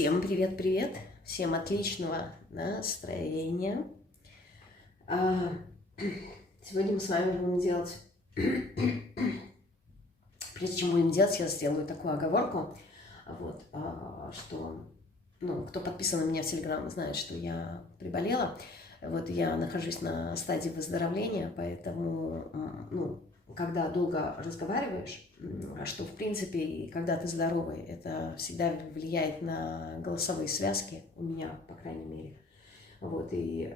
Всем привет-привет, всем отличного настроения. Сегодня мы с вами будем делать, прежде чем будем делать, я сделаю такую оговорку, вот, что, кто подписан на меня в Телеграм, знает, что я приболела. Вот я нахожусь на стадии выздоровления, поэтому, когда долго разговариваешь, что в принципе, и когда ты здоровый, это всегда влияет на голосовые связки, у меня, по крайней мере. Вот, и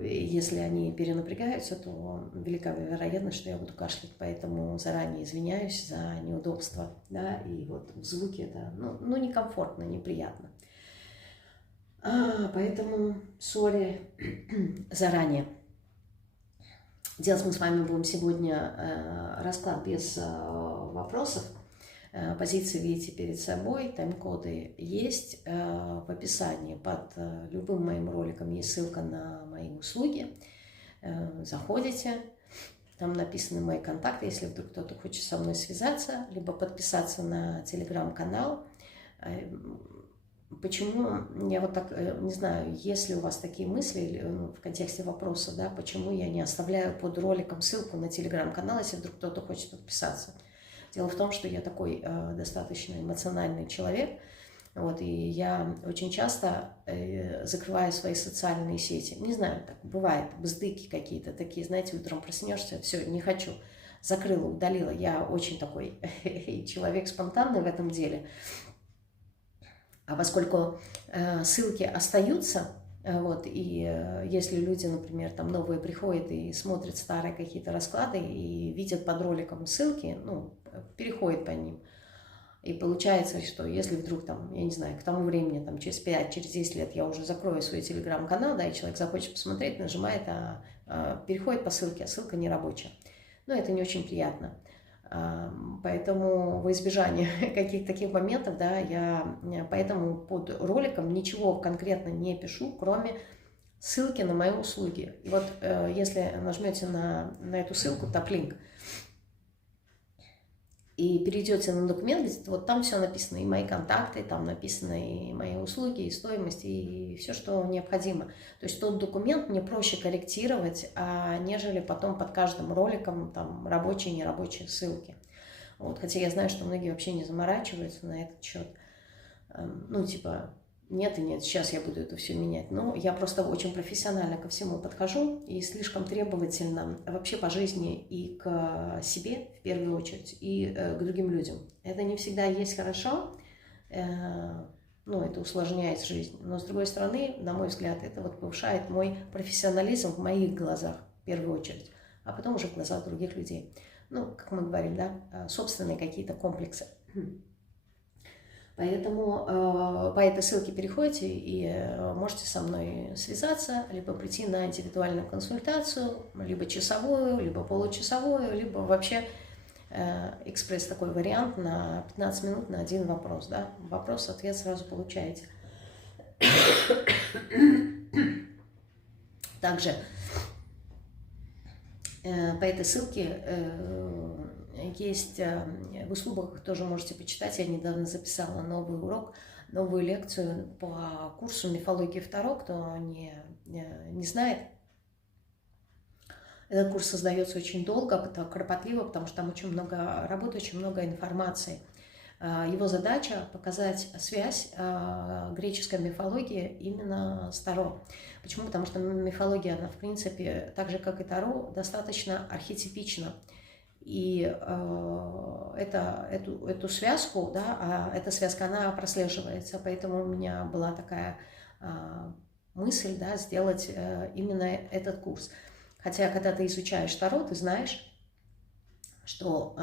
если они перенапрягаются, то велика вероятность, что я буду кашлять, поэтому заранее извиняюсь за неудобство, да, и вот в звуке это, некомфортно, неприятно. Поэтому сори заранее. Делать мы с вами будем сегодня расклад без вопросов. Позиции видите перед собой, тайм-коды есть. В описании под любым моим роликом есть ссылка на мои услуги. Заходите, там написаны мои контакты, если вдруг кто-то хочет со мной связаться, либо подписаться на телеграм-канал. Почему я вот так, не знаю, если у вас такие мысли в контексте вопроса, да, почему я не оставляю под роликом ссылку на телеграм-канал, если вдруг кто-то хочет подписаться. Дело в том, что я такой достаточно эмоциональный человек, вот, и я очень часто закрываю свои социальные сети. Не знаю, так бывает, бздыки какие-то такие, знаете, утром проснешься, все, не хочу, закрыла, удалила. Я очень такой человек спонтанный в этом деле. А поскольку ссылки остаются, вот, и если люди, например, там новые приходят и смотрят старые какие-то расклады и видят под роликом ссылки, переходят по ним. И получается, что если вдруг там, я не знаю, к тому времени, там, через 5, через 10 лет я уже закрою свой телеграм-канал, да, и человек захочет посмотреть, нажимает, переходит по ссылке, а ссылка не рабочая. Но это не очень приятно. Поэтому во избежание каких-то таких моментов, да, я поэтому под роликом ничего конкретно не пишу, кроме ссылки на мои услуги. И вот если нажмете на эту ссылку, топ-линк, и перейдете на документ, вот там все написано, и мои контакты, там написаны и мои услуги, и стоимость, и все, что необходимо. То есть тот документ мне проще корректировать, нежели потом под каждым роликом там рабочие и нерабочие ссылки. Вот, хотя я знаю, что многие вообще не заморачиваются на этот счет. Нет и нет, сейчас я буду это все менять. Но я просто очень профессионально ко всему подхожу и слишком требовательно вообще по жизни и к себе, в первую очередь, и к другим людям. Это не всегда есть хорошо, это усложняет жизнь. Но, с другой стороны, на мой взгляд, это вот повышает мой профессионализм в моих глазах, в первую очередь, а потом уже в глазах других людей. Как мы говорим, да, собственные какие-то комплексы. Поэтому по этой ссылке переходите и можете со мной связаться, либо прийти на индивидуальную консультацию, либо часовую, либо получасовую, либо вообще экспресс такой вариант на 15 минут на один вопрос. Да? Вопрос-ответ сразу получаете. Также по этой ссылке есть в услугах, тоже можете почитать. Я недавно записала новый урок, новую лекцию по курсу мифологии Таро. Кто не знает, этот курс создается очень долго, кропотливо, потому что там очень много работы, очень много информации. Его задача показать связь греческой мифологии именно с Таро. Почему? Потому что мифология, она в принципе, так же как и Таро, достаточно архетипична. И эту связку, да, эта связка, она прослеживается. Поэтому у меня была такая мысль, да, сделать именно этот курс. Хотя, когда ты изучаешь Таро, ты знаешь, что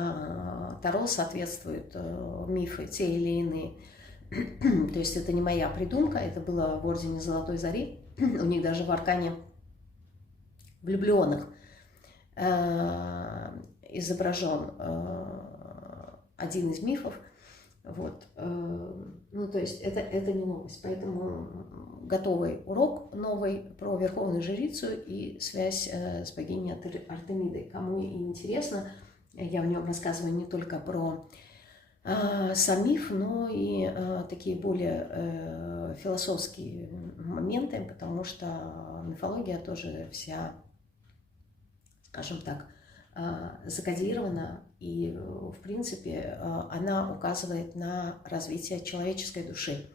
Таро соответствует мифы те или иные. То есть это не моя придумка, это было в Ордене Золотой Зари. У них даже в аркане влюбленных изображен один из мифов. Вот. То есть это не новость. Поэтому готовый урок новый про Верховную Жрицу и связь с богиней Артемидой. Кому интересно, я в нем рассказываю не только про сам миф, но и такие более философские моменты, потому что мифология тоже вся, скажем так, закодирована, и, в принципе, она указывает на развитие человеческой души.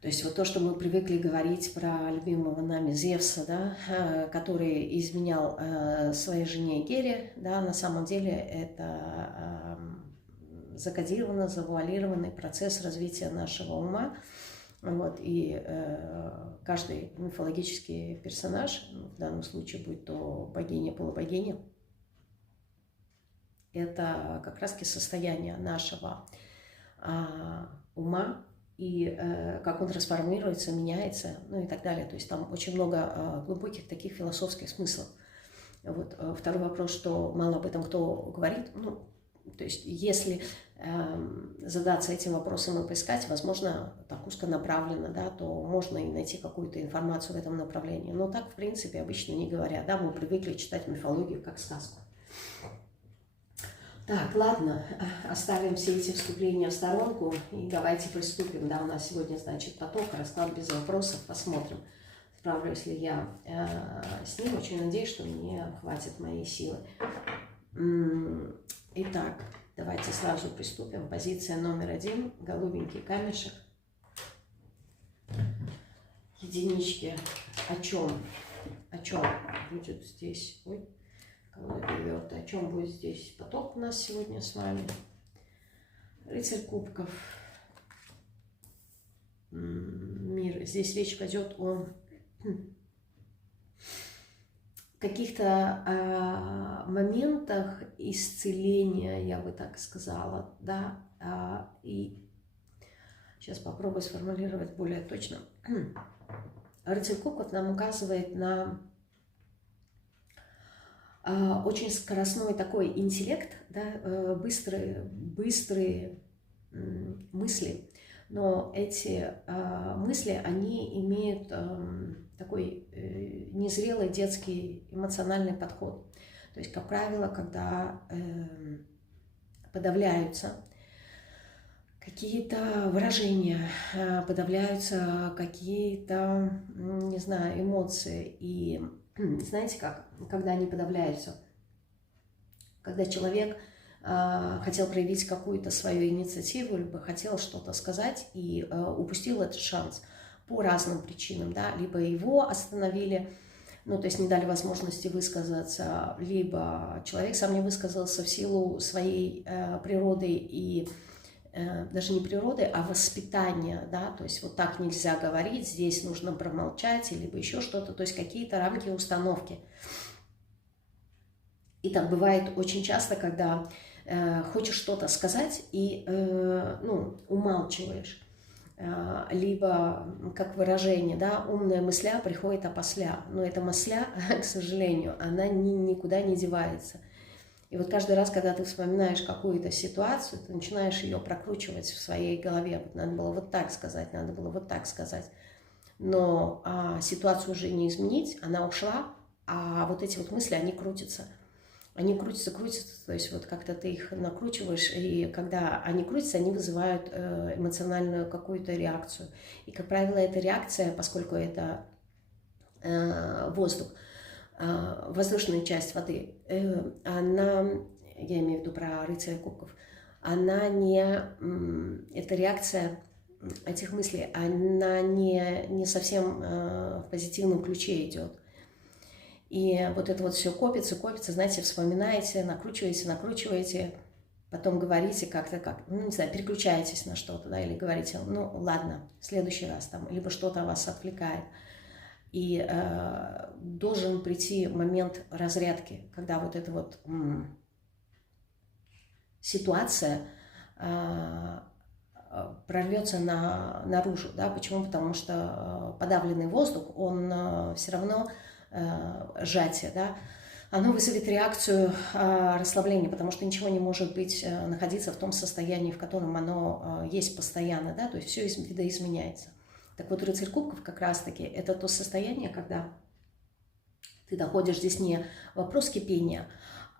То есть вот то, что мы привыкли говорить про любимого нами Зевса, да, который изменял своей жене Гере, да, на самом деле это закодированный, завуалированный процесс развития нашего ума. Вот, и каждый мифологический персонаж, в данном случае, будь то богиня, полубогиня, это как раз-таки состояние нашего ума, и как он трансформируется, меняется, ну и так далее. То есть там очень много глубоких таких философских смыслов. Вот. Второй вопрос, что мало об этом кто говорит. Ну, то есть если задаться этим вопросом и поискать, возможно, так узконаправленно, да, то можно и найти какую-то информацию в этом направлении. Но так, в принципе, обычно не говорят. Да, мы привыкли читать мифологию как сказку. Так, ладно, оставим все эти вступления в сторонку и давайте приступим. Да, у нас сегодня, значит, поток, расклад без вопросов. Посмотрим, справлюсь ли я с ним. Очень надеюсь, что мне хватит моей силы. Итак, давайте сразу приступим. Позиция номер 1. Голубенький камешек. Единички. О чем? О чем будет здесь? Ой. О чем будет здесь поток у нас сегодня с вами? Рыцарь кубков. Мир. Здесь речь пойдет о каких-то моментах исцеления, я бы так сказала, да. И сейчас попробую сформулировать более точно. Рыцарь кубков нам указывает на очень скоростной такой интеллект, да, быстрые мысли, но эти мысли, они имеют такой незрелый детский эмоциональный подход. То есть, как правило, когда подавляются какие-то выражения, подавляются какие-то, не знаю, эмоции, и знаете как, когда они подавляются, когда человек хотел проявить какую-то свою инициативу, либо хотел что-то сказать и упустил этот шанс по разным причинам, да, либо его остановили, ну, то есть не дали возможности высказаться, либо человек сам не высказался в силу своей природы и даже не природы, а воспитания, да, то есть вот так нельзя говорить, здесь нужно промолчать, либо еще что-то, то есть какие-то рамки, установки. И так бывает очень часто, когда хочешь что-то сказать и, ну, умалчиваешь, либо, как выражение, да, умная мысля приходит опосля, но эта мысля, к сожалению, она никуда не девается. И вот каждый раз, когда ты вспоминаешь какую-то ситуацию, ты начинаешь ее прокручивать в своей голове. Вот надо было вот так сказать, надо было вот так сказать. Но ситуацию уже не изменить, она ушла, а вот эти вот мысли, они крутятся. Они крутятся, то есть вот как-то ты их накручиваешь, и когда они крутятся, они вызывают эмоциональную какую-то реакцию. И, как правило, эта реакция, поскольку это воздух, воздушная часть воды, она, я имею в виду про рыцаря кубков, она не, эта реакция этих мыслей, она не совсем в позитивном ключе идет. И вот это вот все копится, знаете, вспоминаете, накручиваете, потом говорите как-то, ну, не знаю, переключаетесь на что-то, да, или говорите, ну, ладно, в следующий раз там, либо что-то вас отвлекает. И должен прийти момент разрядки, когда вот эта вот ситуация прорвется наружу. Да? Почему? Потому что подавленный воздух, он все равно сжатие, да? Оно вызовет реакцию расслабления, потому что ничего не может быть находиться в том состоянии, в котором оно есть постоянно, да? То есть все видоизменяется. Так вот, рыцарь кубков как раз-таки это то состояние, когда ты доходишь, здесь не вопрос кипения,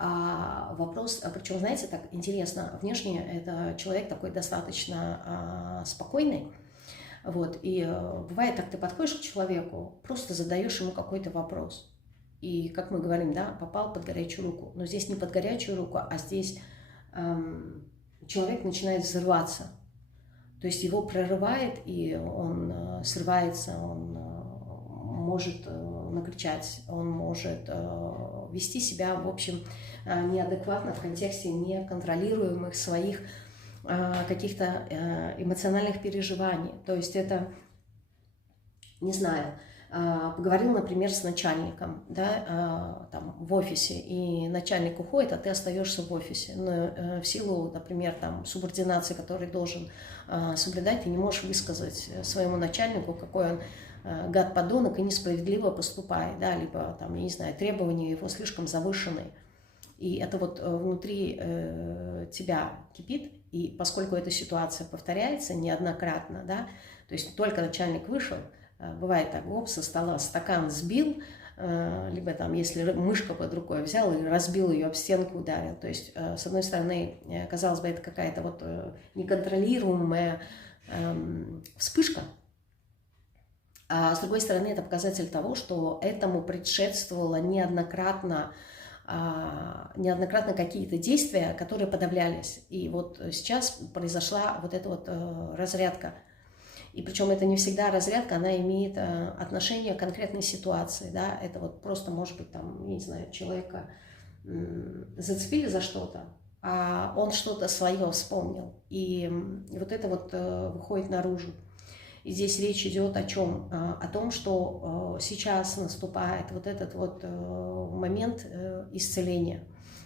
Вопрос, причем, знаете, так интересно, внешне это человек такой достаточно спокойный, вот, и бывает так, ты подходишь к человеку, просто задаешь ему какой-то вопрос, и, как мы говорим, да, попал под горячую руку, но здесь не под горячую руку, а здесь человек начинает взрываться, то есть его прорывает, и он срывается, он может накричать, он может вести себя, в общем, неадекватно в контексте неконтролируемых своих каких-то эмоциональных переживаний. То есть это, не знаю, поговорил, например, с начальником, да, там, в офисе, и начальник уходит, а ты остаешься в офисе. Но в силу, например, там, субординации, который должен соблюдать, ты не можешь высказать своему начальнику, какой он гад-подонок и несправедливо поступает, да, либо, там, я не знаю, требования его слишком завышенные. И это вот внутри тебя кипит, и поскольку эта ситуация повторяется неоднократно, да, то есть только начальник вышел, бывает так, оп, со стола стакан сбил, либо там, если мышка под рукой взял и разбил ее об стенку, ударил. То есть, с одной стороны, казалось бы, это какая-то вот неконтролируемая вспышка, а с другой стороны, это показатель того, что этому предшествовало неоднократно какие-то действия, которые подавлялись. И вот сейчас произошла вот эта вот разрядка. И причем это не всегда разрядка, она имеет отношение к конкретной ситуации. Да? Это вот просто, может быть, там, я не знаю, человека зацепили за что-то, а он что-то свое вспомнил. И вот это вот выходит наружу. И здесь речь идет о чем? О том, что сейчас наступает вот этот вот момент исцеления.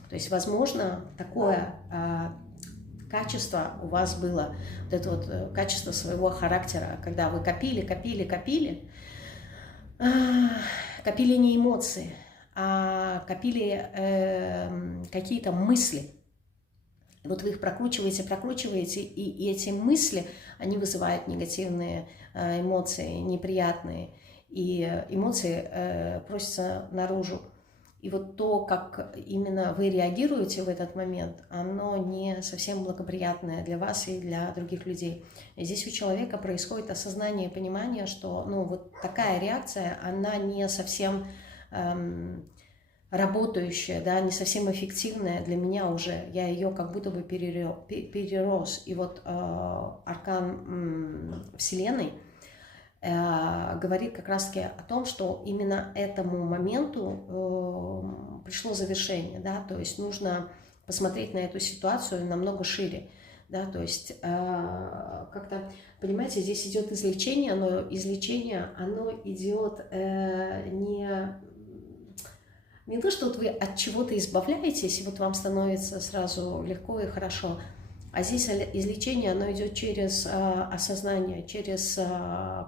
То есть, возможно, такое качество у вас было, вот это вот качество своего характера, когда вы копили не эмоции, а копили какие-то мысли. Вот вы их прокручиваете, и эти мысли, они вызывают негативные эмоции, неприятные, и эмоции просятся наружу. И вот то, как именно вы реагируете в этот момент, оно не совсем благоприятное для вас и для других людей. И здесь у человека происходит осознание и понимание, что ну, вот такая реакция, она не совсем работающая, да, не совсем эффективная для меня уже. Я ее как будто бы перерос. И вот аркан Вселенной говорит как раз-таки о том, что именно этому моменту пришло завершение, да, то есть нужно посмотреть на эту ситуацию намного шире, да, то есть как-то, понимаете, здесь идет излечение, но излечение, оно идет не то, что вот вы от чего-то избавляетесь, и вот вам становится сразу легко и хорошо, а здесь излечение, оно идет через осознание, через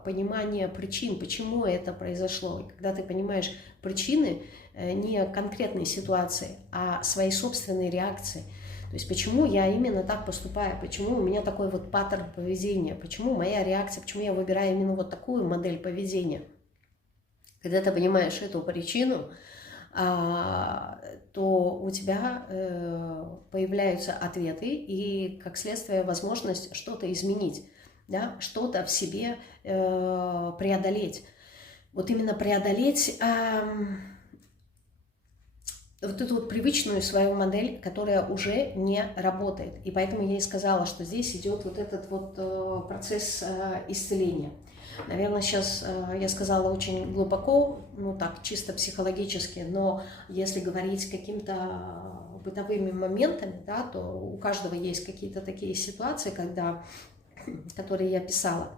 понимание причин, почему это произошло. И когда ты понимаешь причины не конкретной ситуации, а своей собственной реакции, то есть почему я именно так поступаю, почему у меня такой вот паттерн поведения, почему моя реакция, почему я выбираю именно вот такую модель поведения. Когда ты понимаешь эту причину, то у тебя появляются ответы и, как следствие, возможность что-то изменить, да? Что-то в себе преодолеть. Вот именно преодолеть вот эту вот привычную свою модель, которая уже не работает. И поэтому я и сказала, что здесь идет вот этот вот процесс исцеления. Наверное, сейчас я сказала очень глубоко, ну так, чисто психологически, но если говорить какими-то бытовыми моментами, да, то у каждого есть какие-то такие ситуации, которые я писала,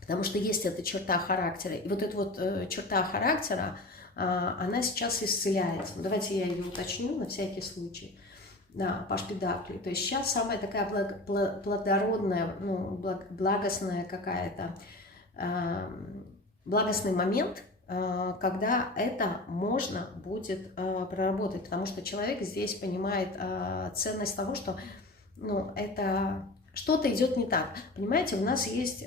потому что есть эта черта характера. И вот эта вот черта характера, она сейчас исцеляется. Давайте я ее уточню на всякий случай. Да, Паш Педакли. То есть сейчас самая такая плодородная, ну, благостная какая-то, благостный момент, когда это можно будет проработать, потому что человек здесь понимает ценность того, что ну, это что-то идет не так. Понимаете, у нас есть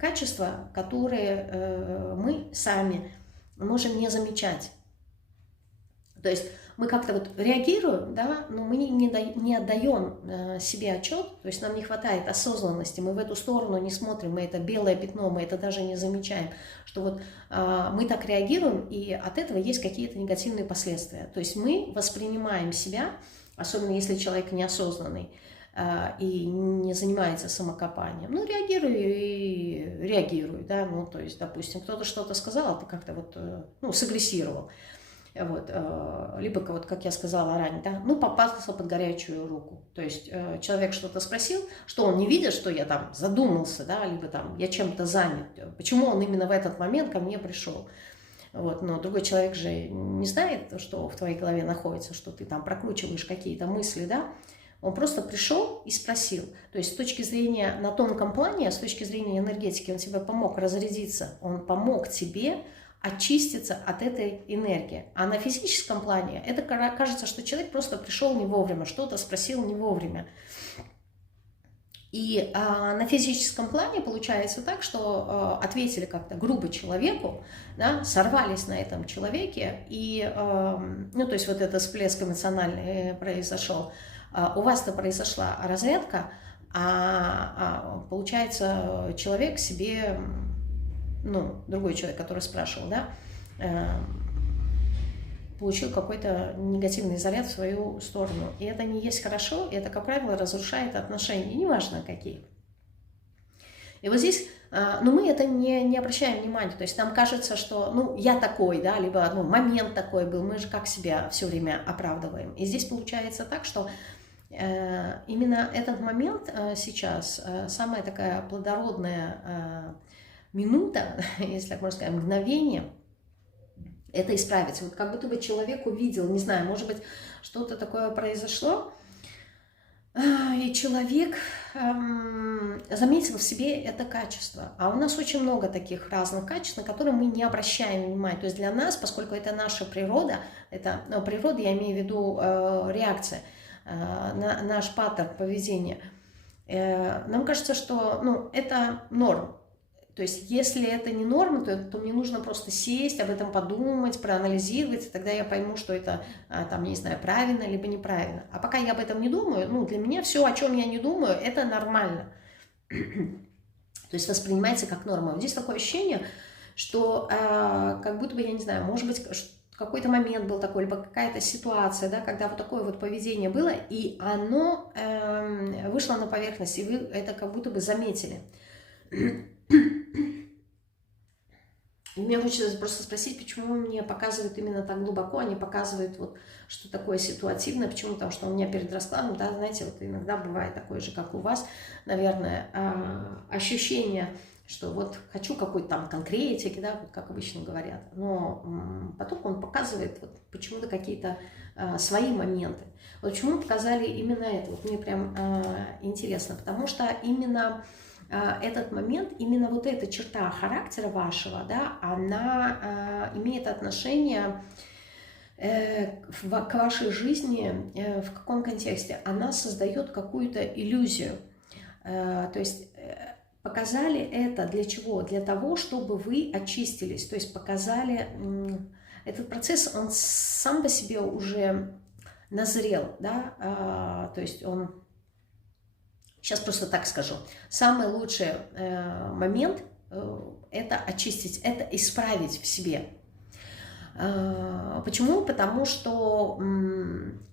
качества, которые мы сами можем не замечать. То есть мы как-то вот реагируем, да, но мы не отдаем себе отчет, то есть нам не хватает осознанности, мы в эту сторону не смотрим, мы это белое пятно, мы это даже не замечаем, что вот мы так реагируем, и от этого есть какие-то негативные последствия. То есть мы воспринимаем себя, особенно если человек неосознанный, и не занимается самокопанием, ну, реагируй, да, ну, то есть, допустим, кто-то что-то сказал, а ты как-то вот, ну, сагрессировал, вот, либо, вот, как я сказала ранее, да, ну, попался под горячую руку, то есть человек что-то спросил, что он не видит, что я там задумался, да, либо там я чем-то занят, почему он именно в этот момент ко мне пришел. Вот, но другой человек же не знает, что в твоей голове находится, что ты там прокручиваешь какие-то мысли, да, он просто пришел и спросил. То есть с точки зрения на тонком плане, с точки зрения энергетики, он тебе помог разрядиться, он помог тебе очиститься от этой энергии. А на физическом плане это кажется, что человек просто пришел не вовремя, что-то спросил не вовремя. И на физическом плане получается так, что ответили как-то грубо человеку, да, сорвались на этом человеке, и, ну, то есть вот этот всплеск эмоциональный произошел. У вас-то произошла разрядка, получается, человек себе, ну, другой человек, который спрашивал, да, получил какой-то негативный заряд в свою сторону. И это не есть хорошо, и это, как правило, разрушает отношения, неважно какие. И вот здесь, ну, мы это не обращаем внимания, то есть нам кажется, что, ну, я такой, да, либо, ну, момент такой был, мы же как себя все время оправдываем. И здесь получается так, что именно этот момент сейчас, самая такая плодородная минута, если так можно сказать, мгновение, это исправиться. Вот как будто бы человек увидел, не знаю, может быть, что-то такое произошло, и человек заметил в себе это качество. А у нас очень много таких разных качеств, на которые мы не обращаем внимания. То есть для нас, поскольку это наша природа, это, ну, природа, я имею в виду реакция, наш паттерн поведения, нам кажется, что, ну, это норм. То есть если это не норма, то мне нужно просто сесть, об этом подумать, проанализировать, и тогда я пойму, что это, там, не знаю, правильно либо неправильно. А пока я об этом не думаю, ну, для меня все, о чем я не думаю, это нормально. То есть воспринимается как норма. Вот здесь такое ощущение, что как будто бы, я не знаю, может быть, какой-то момент был такой, либо какая-то ситуация, да, когда вот такое вот поведение было, и оно вышло на поверхность, и вы это как будто бы заметили. И мне хочется просто спросить, почему мне показывают именно так глубоко, они показывают вот, что такое ситуативное, почему? Потому что у меня перед раскладом, да, знаете, вот иногда бывает такое же, как у вас, наверное, ощущение, что вот хочу какой-то там конкретики, да, вот как обычно говорят, но потом он показывает вот почему-то какие-то свои моменты. Вот почему показали именно это, вот мне прям интересно, потому что именно этот момент, именно вот эта черта характера вашего, да, она имеет отношение к вашей жизни. В каком контексте? Она создает какую-то иллюзию. То есть показали это для чего? Для того, чтобы вы очистились. То есть показали этот процесс, он сам по себе уже назрел, да, то есть он... Сейчас просто так скажу. Самый лучший момент это очистить, это исправить в себе. Почему? Потому что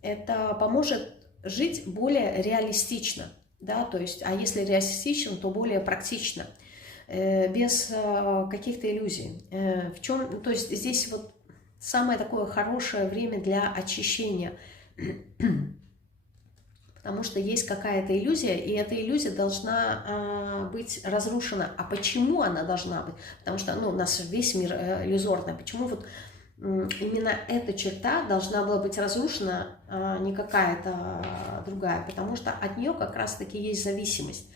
это поможет жить более реалистично. Да? То есть, а если реалистично, то более практично, без каких-то иллюзий. В чем, то есть здесь вот самое такое хорошее время для очищения. Потому что есть какая-то иллюзия, и эта иллюзия должна быть разрушена. А почему она должна быть? Потому что, ну, у нас весь мир иллюзорный. Почему вот именно эта черта должна была быть разрушена, не какая-то другая? Потому что от нее как раз-таки есть зависимость.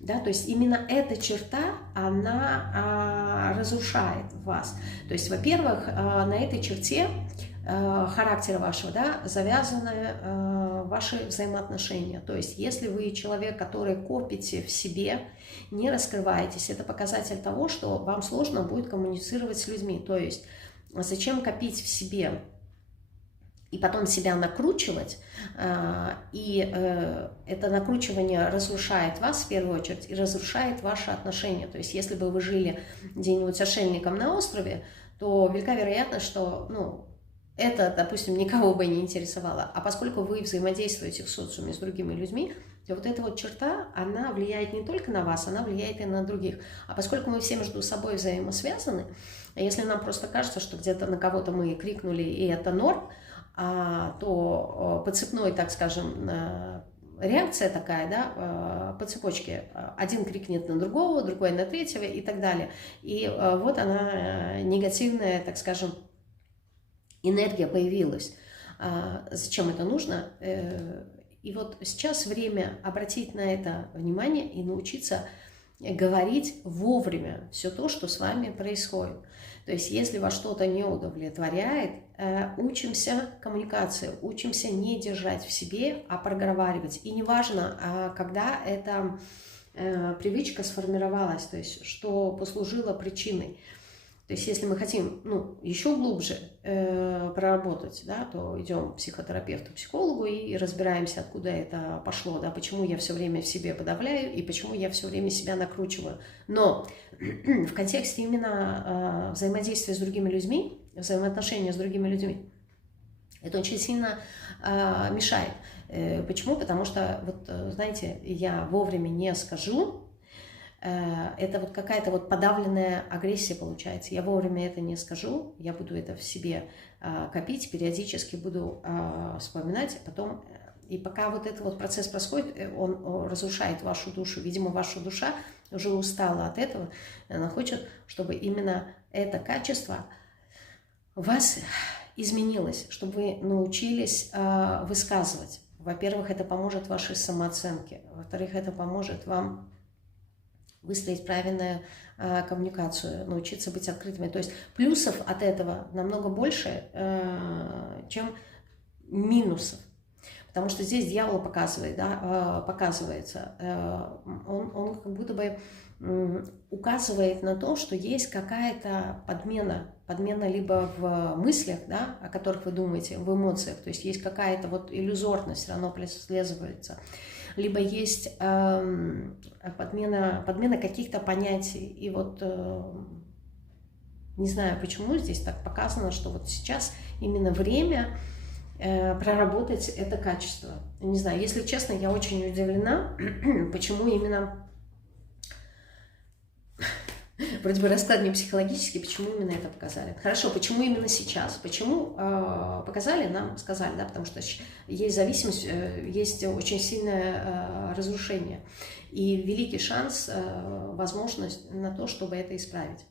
Да? То есть именно эта черта, она разрушает вас. То есть, во-первых, на этой черте характера вашего, да, завязаны ваши взаимоотношения. То есть, если вы человек, который копите в себе, не раскрываетесь, это показатель того, что вам сложно будет коммуницировать с людьми. То есть, зачем копить в себе и потом себя накручивать, и это накручивание разрушает вас в первую очередь и разрушает ваши отношения. То есть если бы вы жили где-нибудь отшельником на острове, то велика вероятность, что, ну, это, допустим, никого бы не интересовало. А поскольку вы взаимодействуете в социуме с другими людьми, то вот эта вот черта, она влияет не только на вас, она влияет и на других. А поскольку мы все между собой взаимосвязаны, если нам просто кажется, что где-то на кого-то мы крикнули, и это норм, то по цепной, так скажем, реакция такая, да, по цепочке. Один крикнет на другого, другой на третьего и так далее. И вот она, негативная, так скажем, энергия появилась. Зачем это нужно? И вот сейчас время обратить на это внимание и научиться говорить вовремя все то, что с вами происходит. То есть, если вас что-то не удовлетворяет, учимся коммуникации, учимся не держать в себе, а проговаривать. И неважно, когда эта привычка сформировалась, то есть, что послужило причиной. То есть, если мы хотим, ну, еще глубже проработать, да, то идем к психотерапевту, психологу и разбираемся, откуда это пошло, да, почему я все время в себе подавляю и почему я все время себя накручиваю. Но в контексте именно взаимодействия с другими людьми, взаимоотношения с другими людьми, это очень сильно мешает. Почему? Потому что, вот, знаете, я вовремя не скажу, это вот какая-то вот подавленная агрессия получается. Я вовремя это не скажу, я буду это в себе копить, периодически буду вспоминать, потом, и пока вот этот вот процесс происходит, он разрушает вашу душу. Видимо, ваша душа уже устала от этого, она хочет, чтобы именно это качество у вас изменилось, чтобы вы научились высказывать. Во-первых, это поможет вашей самооценке, во-вторых, это поможет вам выстроить правильную коммуникацию, научиться быть открытыми. То есть плюсов от этого намного больше, чем минусов. Потому что здесь дьявол показывает, да, показывается, он как будто бы указывает на то, что есть какая-то подмена либо в мыслях, да, о которых вы думаете, в эмоциях, то есть есть какая-то вот иллюзорность, все равно преследуется, либо есть подмена каких-то понятий. И вот не знаю, почему здесь так показано, что вот сейчас именно время проработать это качество. Не знаю, если честно, я очень удивлена, почему именно, вроде бы расклад не психологический, почему именно это показали. Хорошо, почему именно сейчас? Почему показали, нам сказали, да, потому что есть зависимость, есть очень сильное разрушение и великий шанс, возможность на то, чтобы это исправить.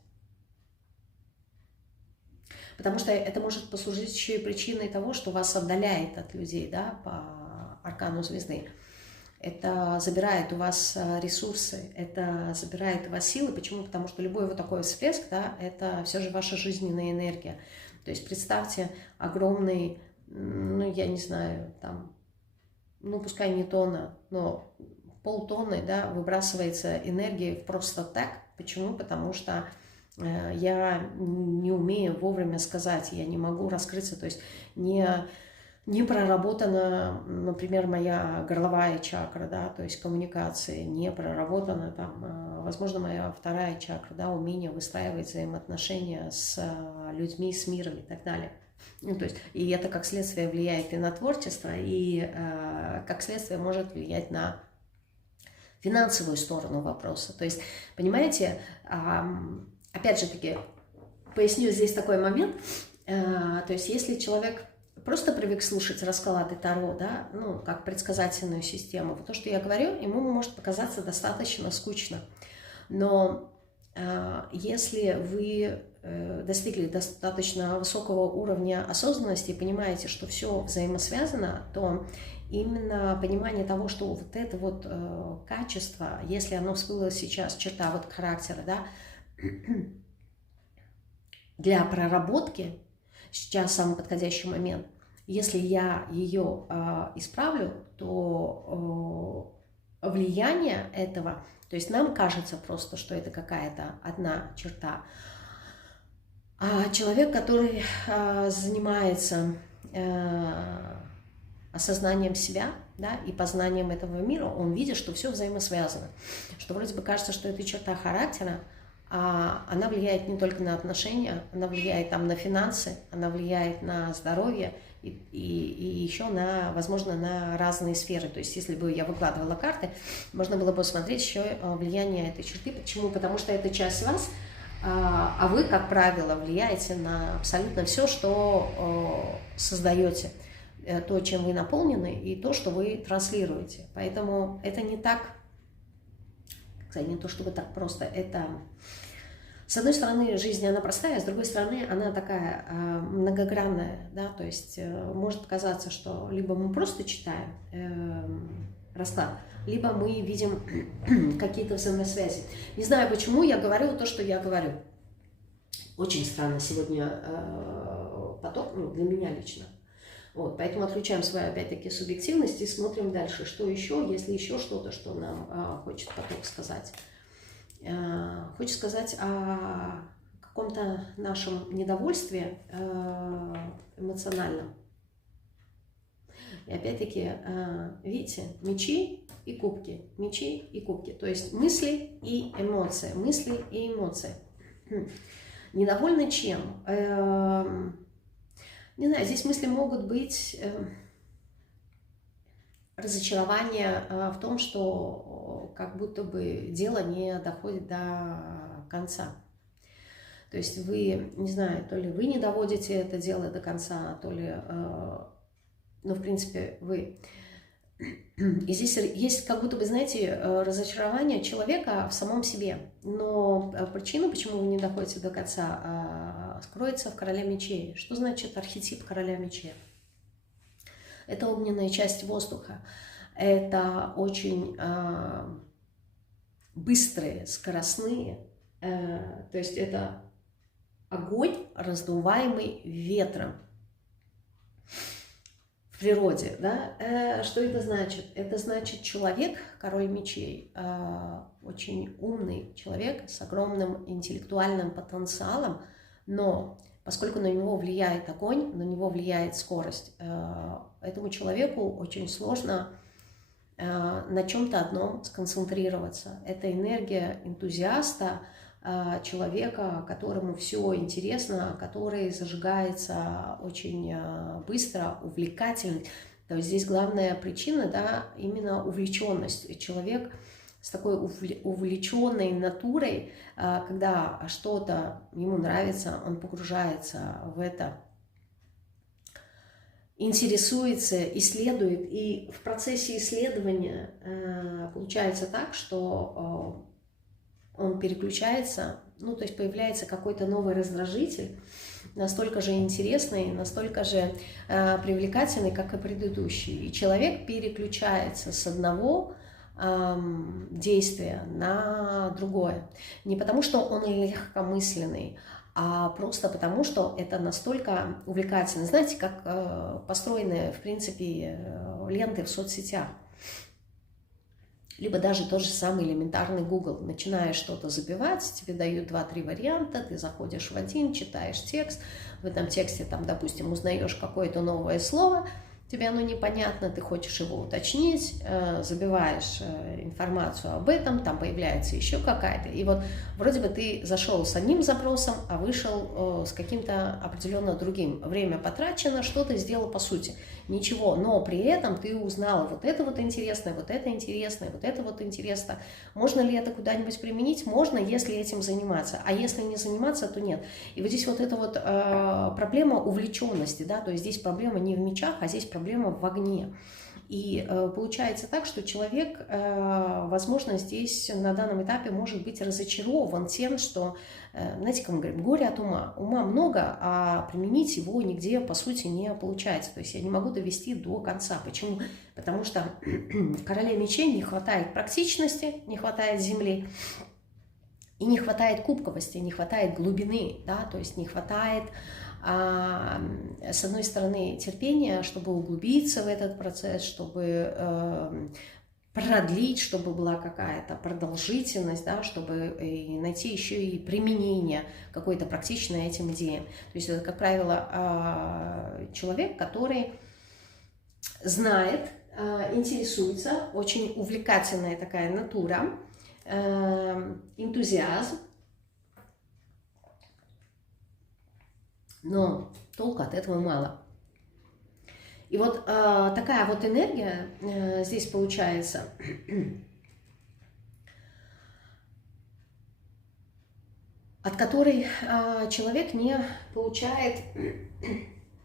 Потому что это может послужить еще и причиной того, что вас отдаляет от людей, да, по аркану звезды. Это забирает у вас ресурсы, это забирает у вас силы. Почему? Потому что любой вот такой всплеск, да, это все же ваша жизненная энергия. То есть представьте огромный, ну, я не знаю, там, ну, пускай не тонна, но полтонны, да, выбрасывается энергии просто так. Почему? Потому что я не умею вовремя сказать, я не могу раскрыться, то есть не проработана, например, моя горловая чакра, да, то есть коммуникации, не проработана там, возможно, моя вторая чакра, да, умение выстраивать взаимоотношения с людьми, с миром и так далее. Ну, то есть, и это как следствие влияет и на творчество, и как следствие может влиять на финансовую сторону вопроса. То есть, понимаете, опять же таки, поясню здесь такой момент, то есть если человек просто привык слушать расклады Таро, да, ну, как предсказательную систему, вот то, что я говорю, ему может показаться достаточно скучно. Но если вы достигли достаточно высокого уровня осознанности и понимаете, что все взаимосвязано, то именно понимание того, что вот это вот качество, если оно всплыло сейчас, черта вот характера, да, для проработки, сейчас самый подходящий момент, если я ее исправлю, то влияние этого, то есть нам кажется просто, что это какая-то одна черта, а человек, который занимается осознанием себя, да, и познанием этого мира, он видит, что все взаимосвязано. Что вроде бы кажется, что это черта характера, а она влияет не только на отношения, она влияет там на финансы, она влияет на здоровье и еще на, возможно, на разные сферы. То есть, если бы я выкладывала карты, можно было бы смотреть еще влияние этой черты. Почему? Потому что это часть вас, а вы, как правило, влияете на абсолютно все, что создаете, то, чем вы наполнены, и то, что вы транслируете. Поэтому это не так, кстати, не то чтобы так просто, это... С одной стороны, жизнь, она простая, с другой стороны, она такая многогранная, да, то есть может казаться, что либо мы просто читаем расклад, либо мы видим какие-то взаимосвязи. Не знаю, почему я говорю то, что я говорю. Очень странно сегодня поток, ну, для меня лично. Вот, поэтому отключаем свою, опять-таки, субъективность и смотрим дальше, что еще, если еще что-то, что нам хочет поток сказать. Хочет сказать о каком-то нашем недовольстве эмоциональном. И опять-таки, видите, мечи и кубки, мечи и кубки, то есть мысли и эмоции, мысли и эмоции. Недовольны чем? Не знаю, здесь мысли могут быть разочарование в том, что как будто бы дело не доходит до конца. То есть вы, не знаю, то ли вы не доводите это дело до конца, то ли, ну, в принципе, вы... И здесь есть как будто бы, знаете, разочарование человека в самом себе. Но причина, почему вы не доходите до конца, скроется в Короле мечей. Что значит архетип Короля мечей? Это огненная часть воздуха. Это очень быстрые, скоростные. То есть это огонь, раздуваемый ветром. В природе, да, что это значит? Это значит человек, король мечей, очень умный человек с огромным интеллектуальным потенциалом, но поскольку на него влияет огонь, на него влияет скорость, этому человеку очень сложно на чем-то одном сконцентрироваться. Это энергия энтузиаста, человека, которому все интересно, который зажигается очень быстро, увлекательно. То есть здесь главная причина, да, именно увлеченность. Человек с такой увлеченной натурой, когда что-то ему нравится, он погружается в это, интересуется, исследует. И в процессе исследования получается так, что он переключается, ну, то есть появляется какой-то новый раздражитель, настолько же интересный, настолько же привлекательный, как и предыдущий. И человек переключается с одного действия на другое. Не потому, что он легкомысленный, а просто потому, что это настолько увлекательно. Знаете, как построены, в принципе, ленты в соцсетях. Либо даже тот же самый элементарный Google. Начинаешь что-то забивать, тебе дают 2-3 варианта, ты заходишь в один, читаешь текст, в этом тексте, там, допустим, узнаешь какое-то новое слово, тебе оно непонятно, ты хочешь его уточнить, забиваешь информацию об этом, там появляется еще какая-то. И вот вроде бы ты зашел с одним запросом, а вышел с каким-то определенно другим. Время потрачено, что ты сделал по сути? Ничего, но при этом ты узнала вот это вот интересное, вот это интересное, вот это вот интересно. Можно ли это куда-нибудь применить? Можно, если этим заниматься. А если не заниматься, то нет. И вот здесь вот эта вот проблема увлеченности, да, то есть здесь проблема не в мечах, а здесь проблема в огне. И получается так, что человек, возможно, здесь на данном этапе может быть разочарован тем, что, знаете, как мы говорим, горе от ума. Ума много, а применить его нигде, по сути, не получается. То есть я не могу довести до конца. Почему? Потому что Короле мечей не хватает практичности, не хватает земли, и не хватает кубковости, не хватает глубины, да, то есть не хватает... с одной стороны, терпения, чтобы углубиться в этот процесс, чтобы продлить, чтобы была какая-то продолжительность, да, чтобы найти еще и применение какое-то практичное этим идеям. То есть это, как правило, человек, который знает, интересуется, очень увлекательная такая натура, энтузиазм, но толку от этого мало. И вот такая вот энергия здесь получается, от которой человек не получает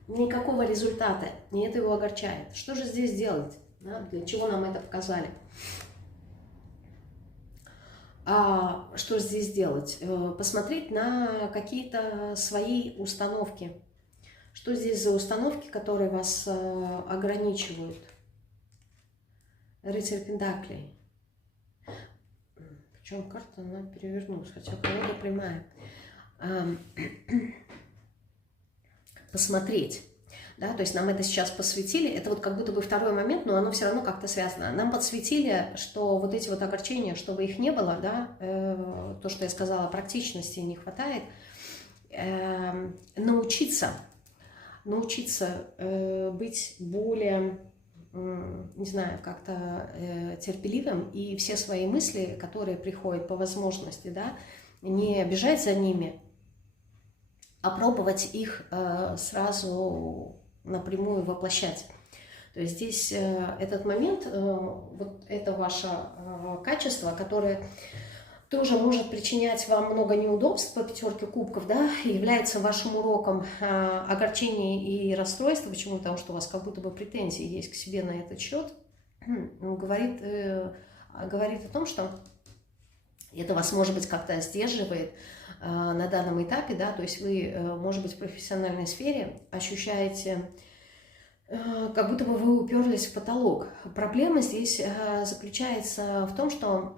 никакого результата, и это его огорчает. Что же здесь делать? Да? Для чего нам это показали? Что же здесь делать? Посмотреть на какие-то свои установки. Что здесь за установки, которые вас ограничивают? Рыцарь Пентаклей. Причем карта, она перевернулась, хотя колода прямая. Посмотреть. Да, то есть нам это сейчас посвятили, это вот как будто бы второй момент, но оно все равно как-то связано. Нам подсветили, что вот эти вот огорчения, чтобы их не было, да, то, что я сказала, практичности не хватает, научиться быть более, не знаю, как-то терпеливым, и все свои мысли, которые приходят по возможности, да, не бежать за ними, а пробовать их сразу напрямую воплощать. То есть здесь этот момент, вот это ваше качество, которое тоже может причинять вам много неудобств по пятерке кубков, да, является вашим уроком огорчения и расстройства. Почему? Потому что у вас как будто бы претензии есть к себе на этот счет. Говорит о том, что это вас, может быть, как-то сдерживает на данном этапе, да, то есть вы, может быть, в профессиональной сфере ощущаете, как будто бы вы уперлись в потолок. Проблема здесь заключается в том, что,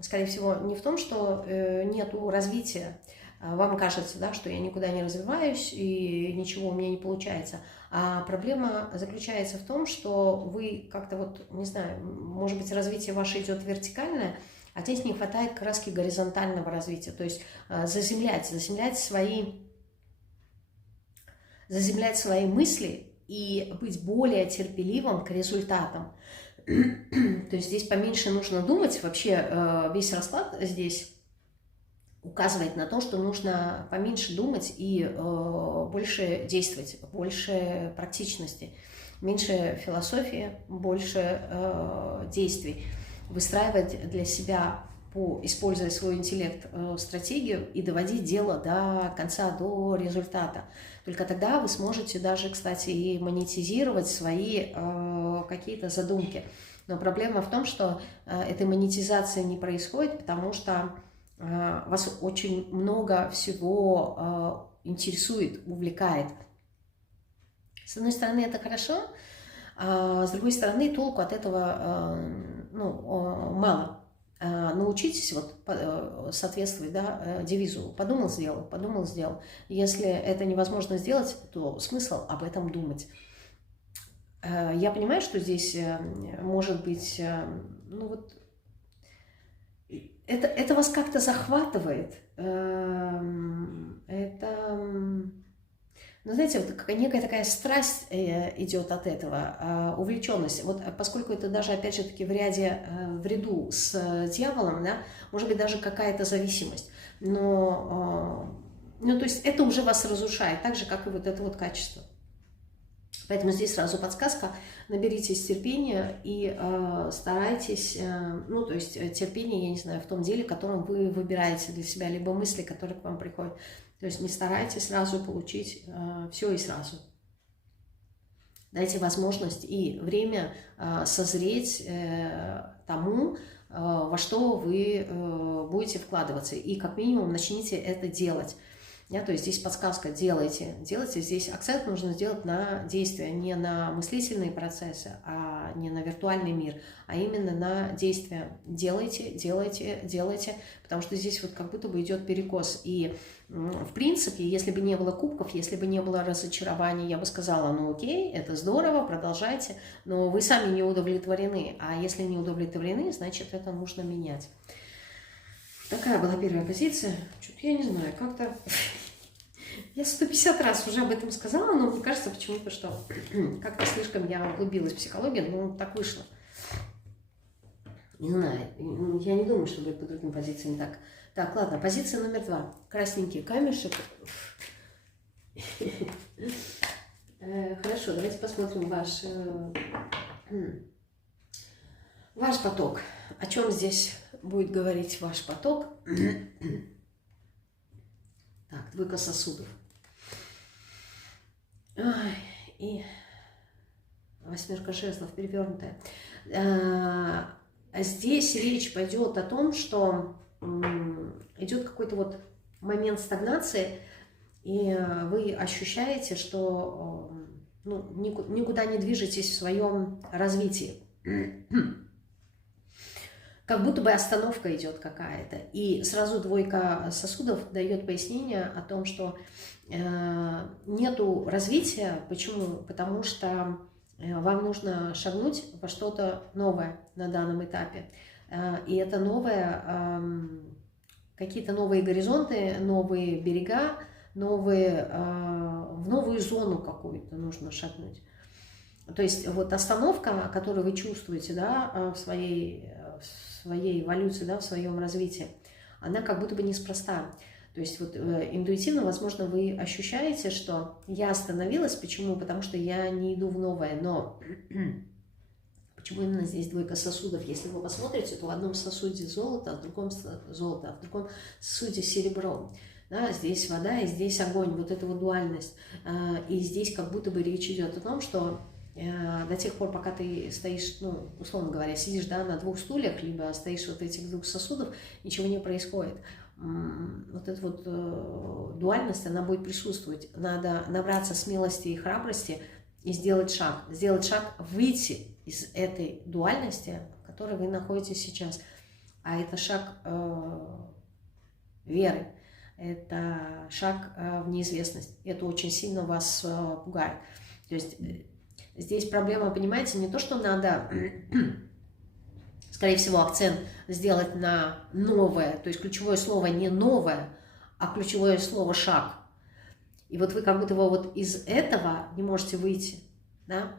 скорее всего, не в том, что нету развития. Вам кажется, да, что я никуда не развиваюсь и ничего у меня не получается. А проблема заключается в том, что вы как-то вот, не знаю, может быть, развитие ваше идет вертикальное, а здесь не хватает краски горизонтального развития. То есть заземлять свои мысли и быть более терпеливым к результатам. То есть здесь поменьше нужно думать. Вообще весь расклад здесь указывает на то, что нужно поменьше думать и больше действовать, больше практичности, меньше философии, больше действий. Выстраивать для себя, используя свой интеллект, стратегию и доводить дело до конца, до результата. Только тогда вы сможете даже, кстати, и монетизировать свои какие-то задумки. Но проблема в том, что этой монетизации не происходит, потому что вас очень много всего интересует, увлекает. С одной стороны, это хорошо, а с другой стороны, толку от этого мало. Научитесь соответствовать, да, девизу «подумал, сделал», «подумал, сделал». Если это невозможно сделать, то смысл об этом думать. Я понимаю, что здесь может быть, это вас как-то захватывает. Знаете, вот некая такая страсть идет от этого, увлеченность. Вот поскольку это даже, опять же таки, в ряду с дьяволом, да, может быть, даже какая-то зависимость. Но, то есть это уже вас разрушает, так же, как и вот это вот качество. Поэтому здесь сразу подсказка: наберитесь терпения и старайтесь, то есть терпение, я не знаю, в том деле, которым вы выбираете для себя, либо мысли, которые к вам приходят. То есть не старайтесь сразу получить все и сразу. Дайте возможность и время созреть тому, во что вы будете вкладываться. И как минимум начните это делать. То есть здесь подсказка «делайте». Делайте, здесь акцент нужно сделать на действия, не на мыслительные процессы, а не на виртуальный мир, а именно на действия. Делайте, делайте, делайте, потому что здесь вот как будто бы идет перекос. И в принципе, если бы не было кубков, если бы не было разочарований, я бы сказала, ну окей, это здорово, продолжайте, но вы сами не удовлетворены. А если не удовлетворены, значит это нужно менять. Такая была первая позиция. Что-то я не знаю, как-то... Я 150 раз уже об этом сказала, но мне кажется почему-то, что как-то слишком я углубилась в психологию, но так вышло. Не знаю, я не думаю, что будет по другим позициям так. Так, ладно, позиция номер 2. Красненький камешек. Хорошо, давайте посмотрим ваш поток. О чем здесь будет говорить ваш поток? Так, двойка сосудов. И восьмерка жезлов перевернутая. Здесь речь пойдет о том, что идет какой-то вот момент стагнации, и вы ощущаете, что никуда не движетесь в своем развитии. Как будто бы остановка идет какая-то. И сразу двойка сосудов дает пояснение о том, что нету развития. Почему? Потому что вам нужно шагнуть во что-то новое на данном этапе. И это новое, какие-то новые горизонты, новые берега, в новую зону какую-то нужно шагнуть. То есть вот остановка, которую вы чувствуете, да, в своей эволюции, да, в своем развитии, она как будто бы неспроста. То есть вот интуитивно, возможно, вы ощущаете, что я остановилась. Почему? Потому что я не иду в новое. Но почему именно здесь двойка сосудов? Если вы посмотрите, то в одном сосуде золото, а в другом золото, а в другом сосуде серебро. Да, здесь вода и здесь огонь. Вот эта вот дуальность. И здесь как будто бы речь идет о том, что до тех пор, пока ты стоишь, условно говоря, сидишь, да, на двух стульях, либо стоишь вот этих двух сосудов, ничего не происходит. Вот эта вот дуальность, она будет присутствовать. Надо набраться смелости и храбрости и сделать шаг. Сделать шаг, выйти из этой дуальности, в которой вы находитесь сейчас. А это шаг веры, это шаг в неизвестность. Это очень сильно вас пугает. То есть здесь проблема, понимаете, не то, что надо, скорее всего, акцент сделать на новое, то есть ключевое слово не новое, а ключевое слово шаг. И вот вы как будто бы вот из этого не можете выйти, да?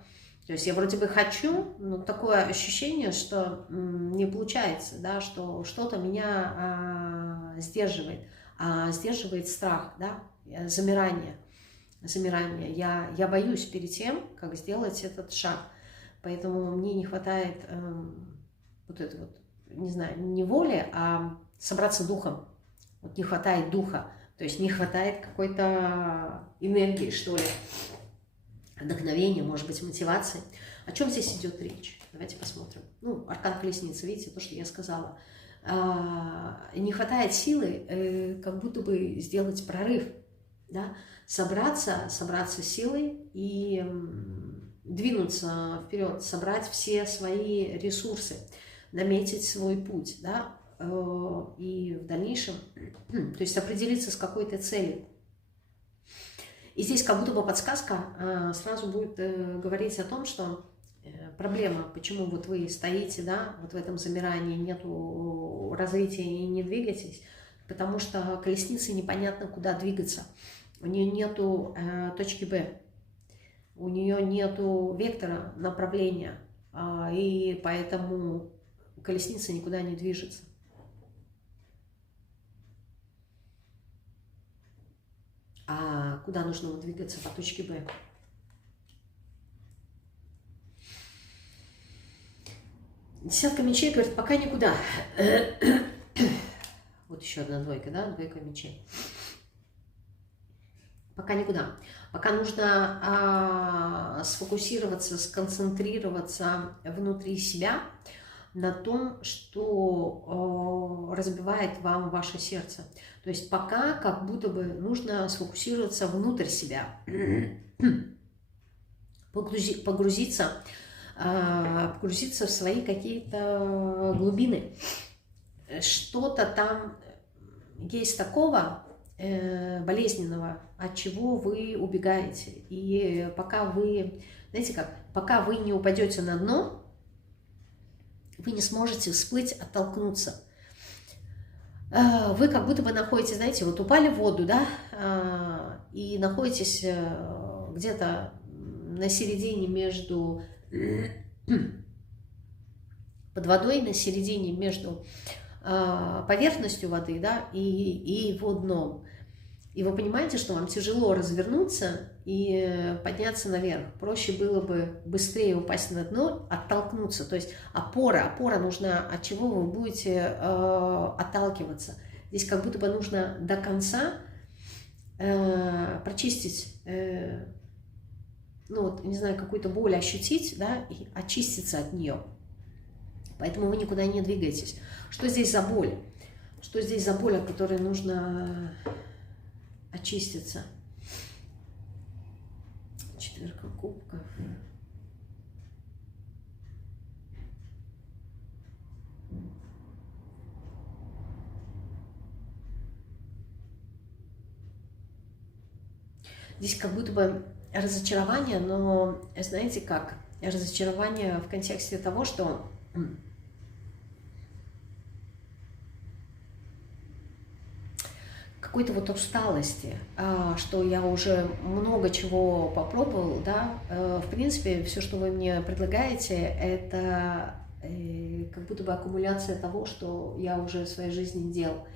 То есть я вроде бы хочу, но такое ощущение, что не получается, да, что что-то меня сдерживает, сдерживает страх, да, замирание. Я боюсь перед тем, как сделать этот шаг. Поэтому мне не хватает вот это вот, не знаю, не воли, а собраться духом. Вот не хватает духа, то есть не хватает какой-то энергии, что ли, вдохновения, может быть, мотивации. О чем здесь идет речь? Давайте посмотрим. Аркан колесницы, видите, то, что я сказала. Не хватает силы, как будто бы сделать прорыв, да? Собраться силой и двинуться вперед, собрать все свои ресурсы, наметить свой путь, да, и в дальнейшем, то есть определиться с какой-то целью. И здесь как будто бы подсказка сразу будет говорить о том, что проблема, почему вот вы стоите, да, вот в этом замирании, нету развития и не двигаетесь, потому что колеснице непонятно, куда двигаться. У нее нету точки Б, у нее нету вектора направления, и поэтому колесница никуда не движется. А куда нужно двигаться по точке Б? Десятка мечей говорит, пока никуда. Вот еще одна двойка, да, двойка мечей. Пока никуда. Пока нужно сфокусироваться, сконцентрироваться внутри себя на том, что разбивает вам ваше сердце. То есть пока как будто бы нужно сфокусироваться внутрь себя, погрузиться в свои какие-то глубины. Что-то там есть такого болезненного, от чего вы убегаете. И пока вы, знаете как, пока вы не упадете на дно, вы не сможете всплыть, оттолкнуться. Вы как будто бы находитесь, знаете, вот упали в воду, да, и находитесь где-то на середине между, под водой, на середине между поверхностью воды, да, и его дном. И вы понимаете, что вам тяжело развернуться и подняться наверх. Проще было бы быстрее упасть на дно, оттолкнуться. То есть опора нужна, от чего вы будете отталкиваться. Здесь как будто бы нужно до конца прочистить, ну вот, не знаю, какую-то боль ощутить, да, и очиститься от нее. Поэтому вы никуда не двигаетесь. Что здесь за боль? Что здесь за боль, от которой нужно очиститься? Четверка кубков. Здесь как будто бы разочарование, но знаете как? Разочарование в контексте того, что какой-то вот усталости, что я уже много чего попробовал, да, в принципе, все, что вы мне предлагаете, это как будто бы аккумуляция того, что я уже в своей жизни делал.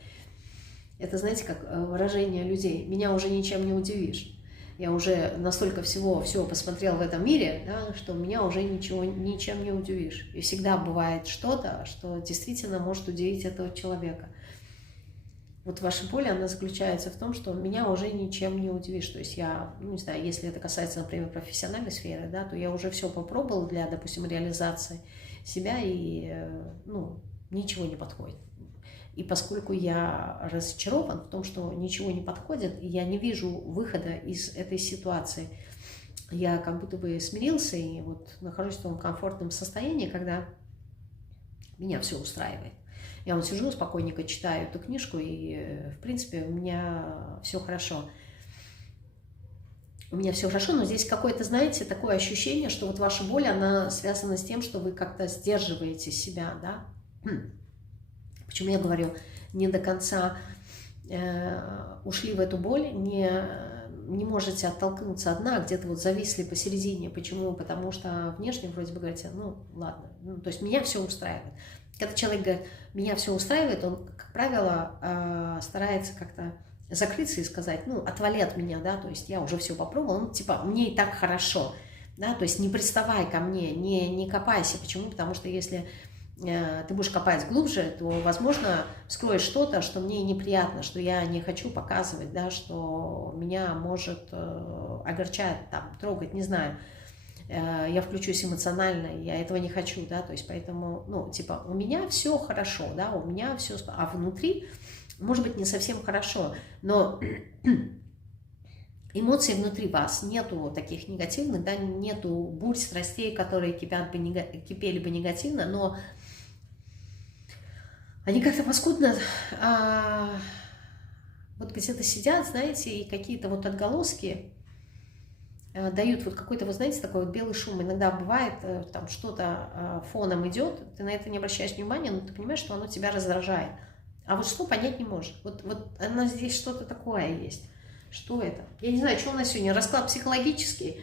Это, знаете, как выражение людей, меня уже ничем не удивишь. Я уже настолько всего посмотрел в этом мире, да, что меня уже ничем не удивишь. И всегда бывает что-то, что действительно может удивить этого человека. Вот ваша боль, она заключается в том, что меня уже ничем не удивишь. То есть я, ну, не знаю, если это касается, например, профессиональной сферы, да, то я уже все попробовал для, допустим, реализации себя, и, ну, ничего не подходит. И поскольку я разочарован в том, что ничего не подходит, я не вижу выхода из этой ситуации, я как будто бы смирился и вот нахожусь в том комфортном состоянии, когда меня все устраивает. Я вот сижу спокойненько, читаю эту книжку, и, в принципе, у меня все хорошо. У меня все хорошо, но здесь какое-то, знаете, такое ощущение, что вот ваша боль, она связана с тем, что вы как-то сдерживаете себя, да? Почему я говорю, не до конца ушли в эту боль, не можете оттолкнуться одна, где-то вот зависли посередине. Почему? Потому что внешне вроде бы говорите, ну ладно, ну, то есть меня все устраивает. Когда человек говорит, меня все устраивает, он, как правило, старается как-то закрыться и сказать, ну, отвали от меня, да, то есть я уже все попробовал, ну, типа, мне и так хорошо, да, то есть не приставай ко мне, не копайся. Почему? Потому что если ты будешь копать глубже, то, возможно, вскроешь что-то, что мне неприятно, что я не хочу показывать, да, что меня может огорчать, там, трогать, не знаю. Я включусь эмоционально, я этого не хочу, да, то есть поэтому, ну, типа, у меня все хорошо, да, у меня все, а внутри, может быть, не совсем хорошо, но эмоций внутри вас нету таких негативных, да, нету бурь страстей, которые кипели бы негативно, но они как-то паскудно вот где-то сидят, знаете, и какие-то вот отголоски дают вот какой-то, вы знаете, такой вот белый шум. Иногда бывает, там что-то фоном идет, ты на это не обращаешь внимания, но ты понимаешь, что оно тебя раздражает. А вот что понять не можешь. Вот оно здесь что-то такое есть. Что это? Я не знаю, что у нас сегодня, расклад психологический.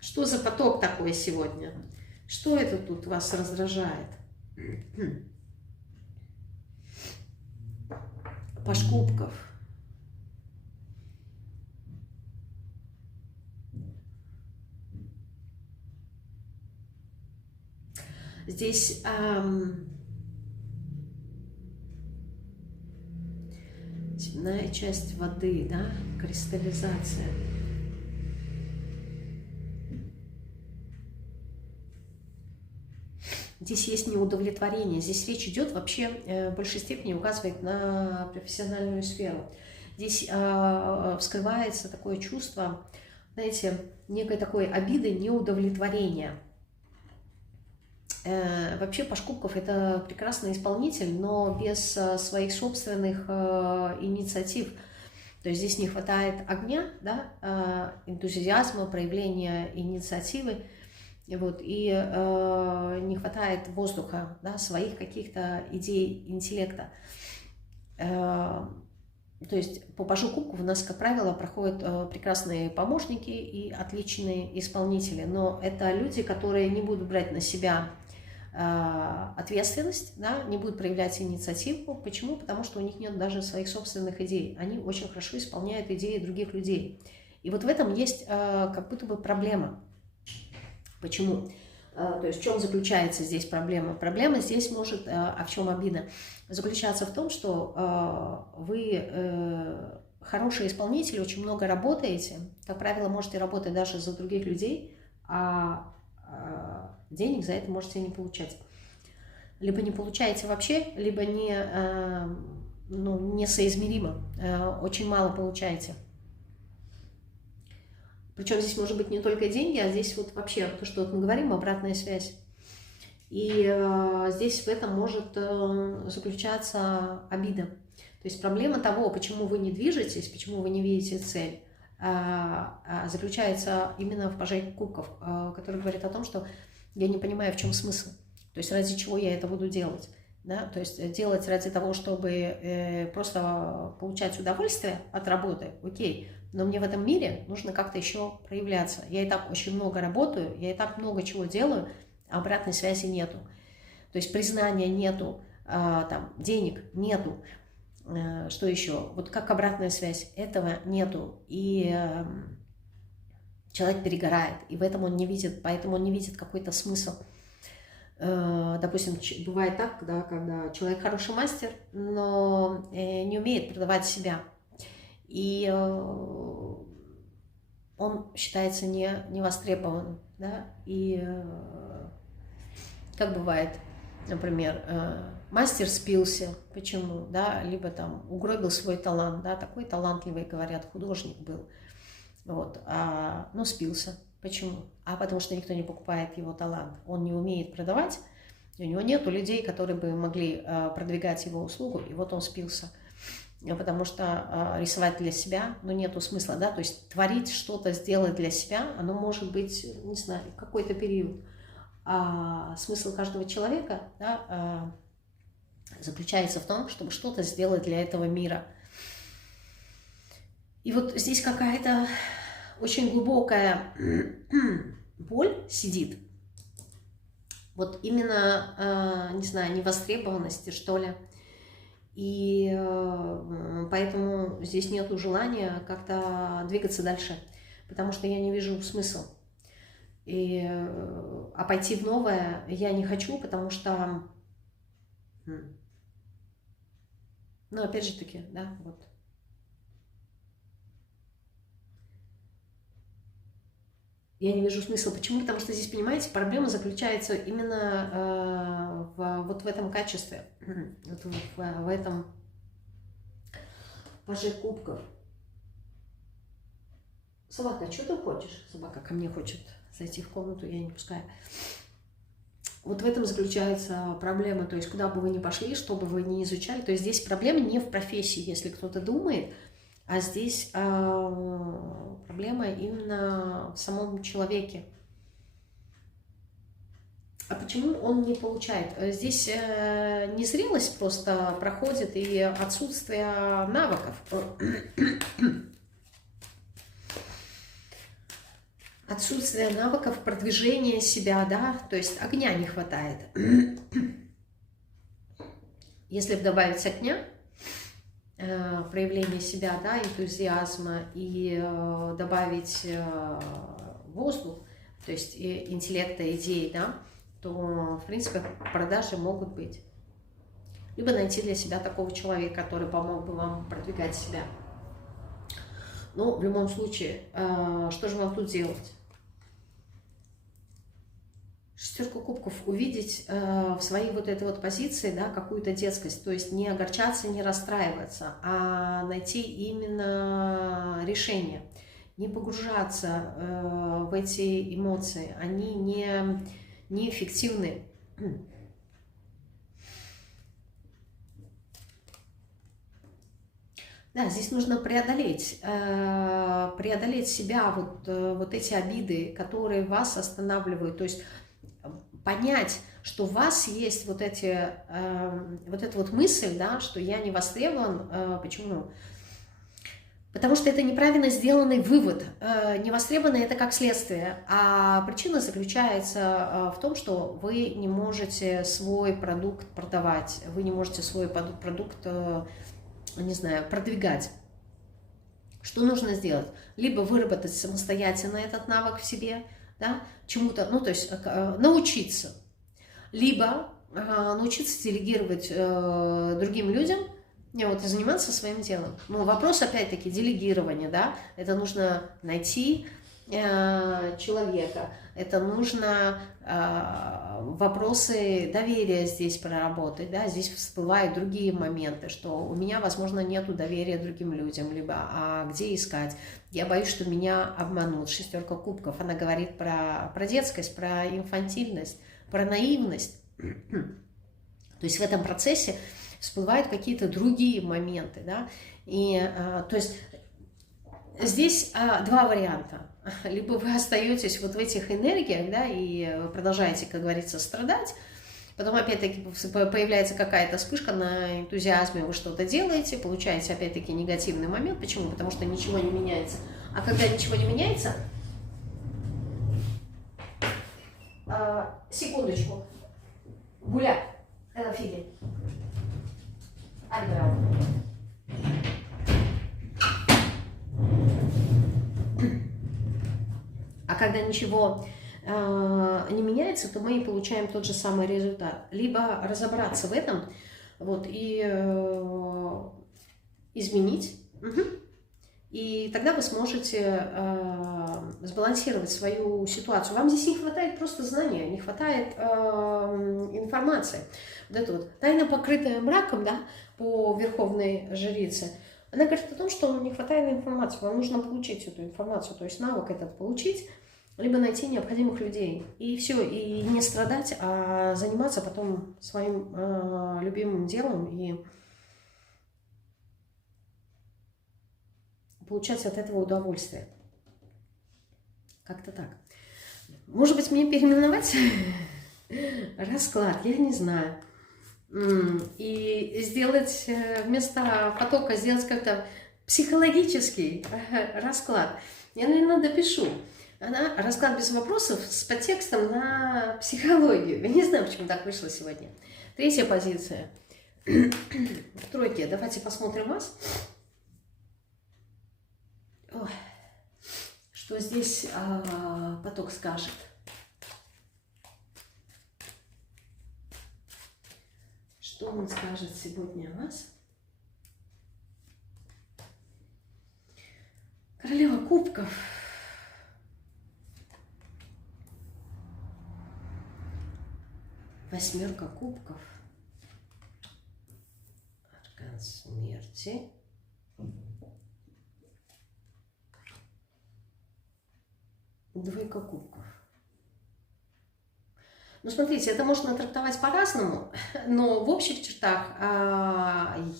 Что за поток такой сегодня? Что это тут вас раздражает? Паш кубков. Здесь темная часть воды, да, кристаллизация. здесь есть неудовлетворение. Здесь речь идет вообще в большей степени указывает на профессиональную сферу. Здесь вскрывается такое чувство, знаете, некой такой обиды, неудовлетворения. Вообще Паж кубков — это прекрасный исполнитель, но без своих собственных инициатив. То есть здесь не хватает огня, да, энтузиазма, проявления инициативы, вот, и не хватает воздуха, да, своих каких-то идей, интеллекта. То есть по Пажу кубков у нас, как правило, проходят прекрасные помощники и отличные исполнители, но это люди, которые не будут брать на себя ответственность, да, не будут проявлять инициативу. Почему? Потому что у них нет даже своих собственных идей. Они очень хорошо исполняют идеи других людей. И вот в этом есть как будто бы проблема. Почему? То есть в чем заключается здесь проблема? Проблема здесь может, а в чем обида? Заключаться в том, что вы хороший исполнитель, очень много работаете, как правило, можете работать даже за других людей, а денег за это можете не получать. Либо не получаете вообще, либо несоизмеримо, очень мало получаете. Причем здесь может быть не только деньги, а здесь вот вообще то, что вот мы говорим, обратная связь. И здесь в этом может заключаться обида. То есть проблема того, почему вы не движетесь, почему вы не видите цель, заключается именно в Паже кубков, который говорит о том, что я не понимаю, в чем смысл. То есть ради чего я это буду делать. Да? То есть делать ради того, чтобы просто получать удовольствие от работы, окей. Но мне в этом мире нужно как-то еще проявляться. Я и так очень много работаю, я и так много чего делаю, а обратной связи нету. То есть признания нету, там, денег нету. Что еще? Вот как обратная связь? Этого нету. И человек перегорает. И в этом он не видит, поэтому он не видит какой-то смысл. Допустим, бывает так, да, когда человек хороший мастер, но не умеет продавать себя. И он считается невостребованным, да, и как бывает, например, мастер спился, почему, да, либо там угробил свой талант, да, такой талантливый, говорят, художник был, вот, но спился, почему? А потому что никто не покупает его талант, он не умеет продавать, у него нету людей, которые бы могли продвигать его услугу, и вот он спился. Потому что рисовать для себя, ну, нету смысла, да, то есть творить что-то, сделать для себя, оно может быть, не знаю, какой-то период. А смысл каждого человека, да, заключается в том, чтобы что-то сделать для этого мира. И вот здесь какая-то очень глубокая боль сидит, вот именно, не знаю, невостребованности, что ли. И поэтому здесь нету желания как-то двигаться дальше, потому что я не вижу смысла. А пойти в новое я не хочу, потому что, ну, опять же таки, да, вот. Я не вижу смысла. Почему? Потому что здесь, понимаете, проблема заключается именно вот в этом качестве, вот в этом Паже кубков. Собака, что ты хочешь? Собака ко мне хочет зайти в комнату, я не пускаю. Вот в этом заключается проблема. То есть куда бы вы ни пошли, что бы вы ни изучали, то есть здесь проблема не в профессии, если кто-то думает, а здесь проблема именно в самом человеке. А почему он не получает? Здесь незрелость просто проходит и отсутствие навыков. Отсутствие навыков продвижения себя, да, то есть огня не хватает. Если добавить огня, проявление себя, да, энтузиазма, и добавить воздух, то есть интеллекта, идей, да, то, в принципе, продажи могут быть. Либо найти для себя такого человека, который помог бы вам продвигать себя. Но в любом случае, что же вам тут делать? Шестерку кубков увидеть в своей вот этой вот позиции, да, какую-то детскость, то есть не огорчаться, не расстраиваться, а найти именно решение, не погружаться в эти эмоции, они неэффективны. Да, здесь нужно преодолеть себя, вот эти обиды, которые вас останавливают, то есть понять, что у вас есть вот эта вот мысль, да, что я не востребован. Почему? Потому что это неправильно сделанный вывод. Невостребованный — это как следствие, а причина заключается в том, что вы не можете свой продукт продавать, вы не можете свой продукт, не знаю, продвигать. Что нужно сделать? Либо выработать самостоятельно этот навык в себе, да, чему-то, ну, то есть научиться, либо научиться делегировать другим людям, вот, и заниматься своим делом. Ну, вопрос, опять-таки, делегирования, да, это нужно найти человека, это нужно вопросы доверия здесь проработать, да, здесь всплывают другие моменты, что у меня, возможно, нету доверия другим людям, либо где искать, я боюсь, что меня обманут. Шестерка кубков, она говорит про детскость, про инфантильность, про наивность, то есть в этом процессе всплывают какие-то другие моменты, да, и, то есть, здесь два варианта. Либо вы остаетесь вот в этих энергиях, да, и продолжаете, как говорится, страдать, потом опять-таки появляется какая-то вспышка на энтузиазме, вы что-то делаете, получаете опять-таки негативный момент. Почему? Потому что ничего не меняется. А когда ничего не меняется, секундочку, Гуля, Фили, Альбрау. А когда ничего не меняется, то мы и получаем тот же самый результат. Либо разобраться в этом, вот, и изменить, и тогда вы сможете сбалансировать свою ситуацию. Вам здесь не хватает просто знания, не хватает информации. Вот это вот тайна, покрытая мраком, да, по верховной жрице, она говорит о том, что не хватает информации, вам нужно получить эту информацию, то есть навык этот получить, либо найти необходимых людей. И все, и не страдать, а заниматься потом своим любимым делом и получать от этого удовольствие. Как-то так. Может быть, мне переименовать расклад, я не знаю. И сделать вместо потока, сделать как-то психологический расклад. Я, наверное, допишу. Расклад без вопросов с подтекстом на психологию. Я не знаю, почему так вышло сегодня. Третья позиция. В тройке. Давайте посмотрим вас. Ой. Что здесь поток скажет? Что он скажет сегодня о вас? Королева кубков. Восьмерка кубков. Аркан смерти. Двойка кубков. Ну, смотрите, это можно трактовать по-разному, но в общих чертах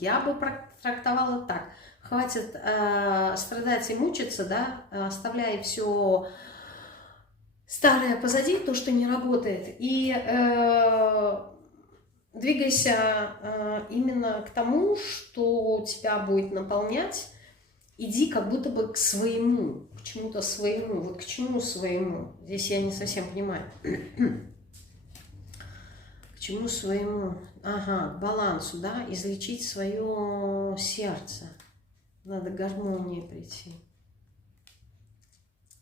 я бы трактовала так. Хватит страдать и мучиться, да, оставляя все старое позади, то, что не работает, и двигайся именно к тому, что тебя будет наполнять. Иди как будто бы к своему, к чему-то своему. Вот к чему своему? Здесь я не совсем понимаю. К чему своему? Ага, к балансу, да? Излечить свое сердце. Надо к гармонии прийти.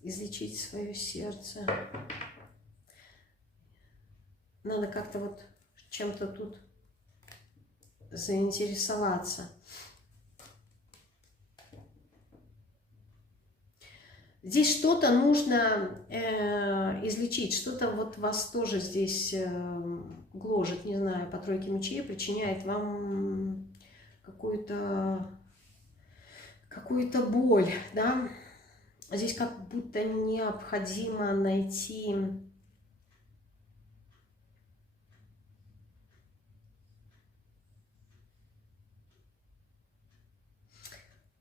Излечить свое сердце. Надо как-то вот чем-то тут заинтересоваться. Здесь что-то нужно излечить, что-то вот вас тоже здесь гложет, не знаю, по тройке мечей, причиняет вам какую-то боль, да. Здесь как будто необходимо найти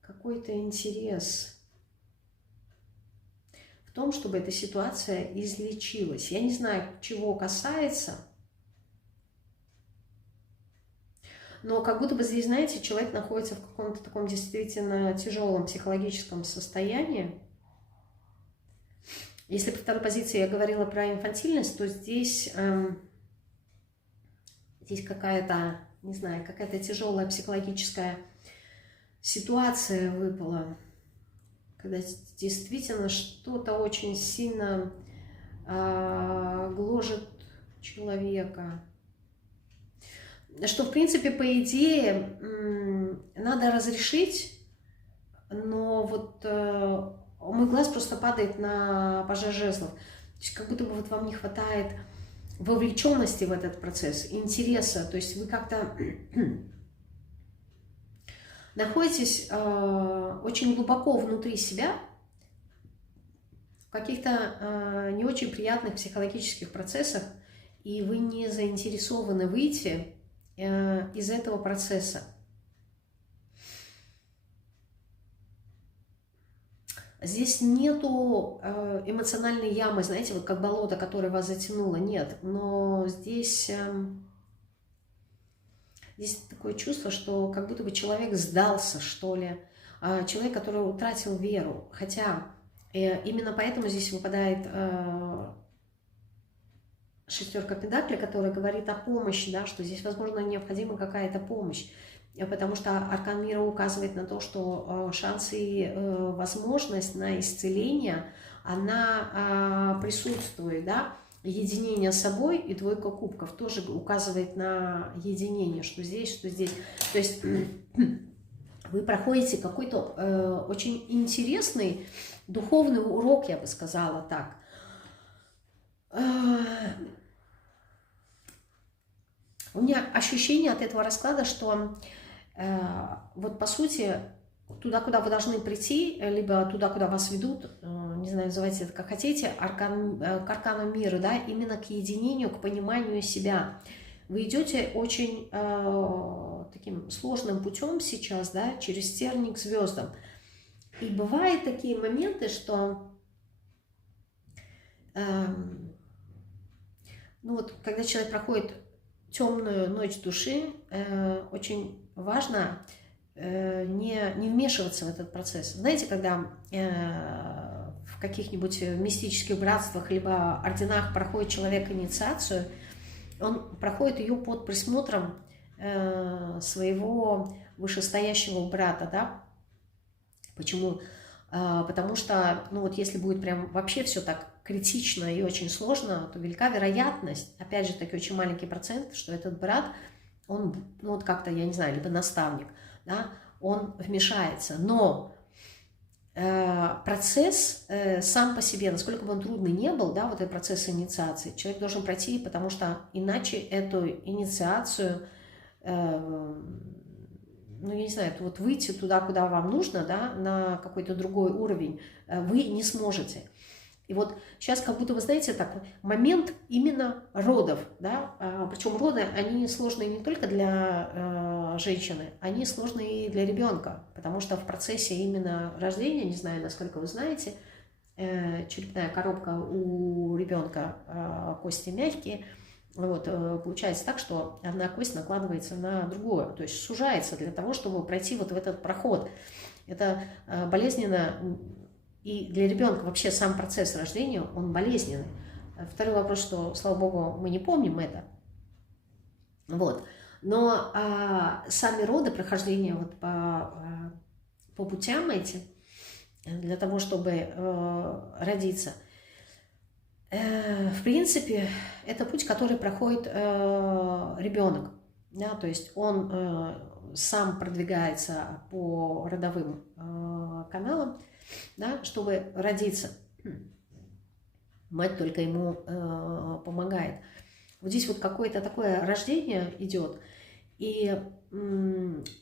какой-то интерес в том, чтобы эта ситуация излечилась. Я не знаю, чего касается, но как будто бы здесь, знаете, человек находится в каком-то таком действительно тяжелом психологическом состоянии. Если по второй позиции я говорила про инфантильность, то здесь, здесь какая-то, не знаю, какая-то тяжелая психологическая ситуация выпала, когда действительно что-то очень сильно гложет человека. Что, в принципе, по идее, надо разрешить, но вот мой глаз просто падает на паже жезлов. То есть как будто бы вот вам не хватает вовлеченности в этот процесс, интереса. То есть вы как-то находитесь очень глубоко внутри себя, в каких-то не очень приятных психологических процессах, и вы не заинтересованы выйти из этого процесса. Здесь нету эмоциональной ямы, знаете, вот как болото, которое вас затянуло, нет. Но здесь, здесь такое чувство, что как будто бы человек сдался, что ли. Человек, который утратил веру. Хотя именно поэтому здесь выпадает шестерка пентаклей, которая говорит о помощи, да, что здесь, возможно, необходима какая-то помощь. Потому что аркан мира указывает на то, что шансы и возможность на исцеление, она присутствует, да. Единение с собой и двойка кубков тоже указывает на единение, что здесь, что здесь. То есть вы проходите какой-то очень интересный духовный урок, я бы сказала так. У меня ощущение от этого расклада, что вот по сути туда, куда вы должны прийти, либо туда, куда вас ведут, не знаю, называйте это как хотите, к аркану мира, да, именно к единению, к пониманию себя. Вы идете очень таким сложным путем сейчас, да, через тернии к звездам. И бывают такие моменты, что ну вот, когда человек проходит темную ночь души, очень важно не вмешиваться в этот процесс. Знаете, когда в каких-нибудь мистических братствах либо орденах проходит человек инициацию, он проходит ее под присмотром своего вышестоящего брата, да? Почему? Потому что, ну вот если будет прям вообще все так критично и очень сложно, то велика вероятность, опять же таки очень маленький процент, что этот брат, он, ну вот как-то, я не знаю, либо наставник, да, он вмешается. Но процесс сам по себе, насколько бы он трудный не был, да, вот этот процесс инициации, человек должен пройти, потому что иначе эту инициацию, ну, я не знаю, вот выйти туда, куда вам нужно, да, на какой-то другой уровень, вы не сможете. И вот сейчас как будто, вы знаете, так, момент именно родов, да, причем роды, они сложные не только для женщины, они сложные и для ребенка, потому что в процессе именно рождения, не знаю, насколько вы знаете, черепная коробка у ребенка, кости мягкие, вот, получается так, что одна кость накладывается на другую, то есть сужается для того, чтобы пройти вот в этот проход. Это болезненно, и для ребенка вообще сам процесс рождения, он болезненный. Второй вопрос, что, слава богу, мы не помним это. Вот. Но сами роды, прохождение вот по путям этим, для того, чтобы родиться, в принципе, это путь, который проходит ребенок, да, то есть он сам продвигается по родовым каналом, да, чтобы родиться. Мать только ему помогает. Вот здесь вот какое-то такое рождение идет. И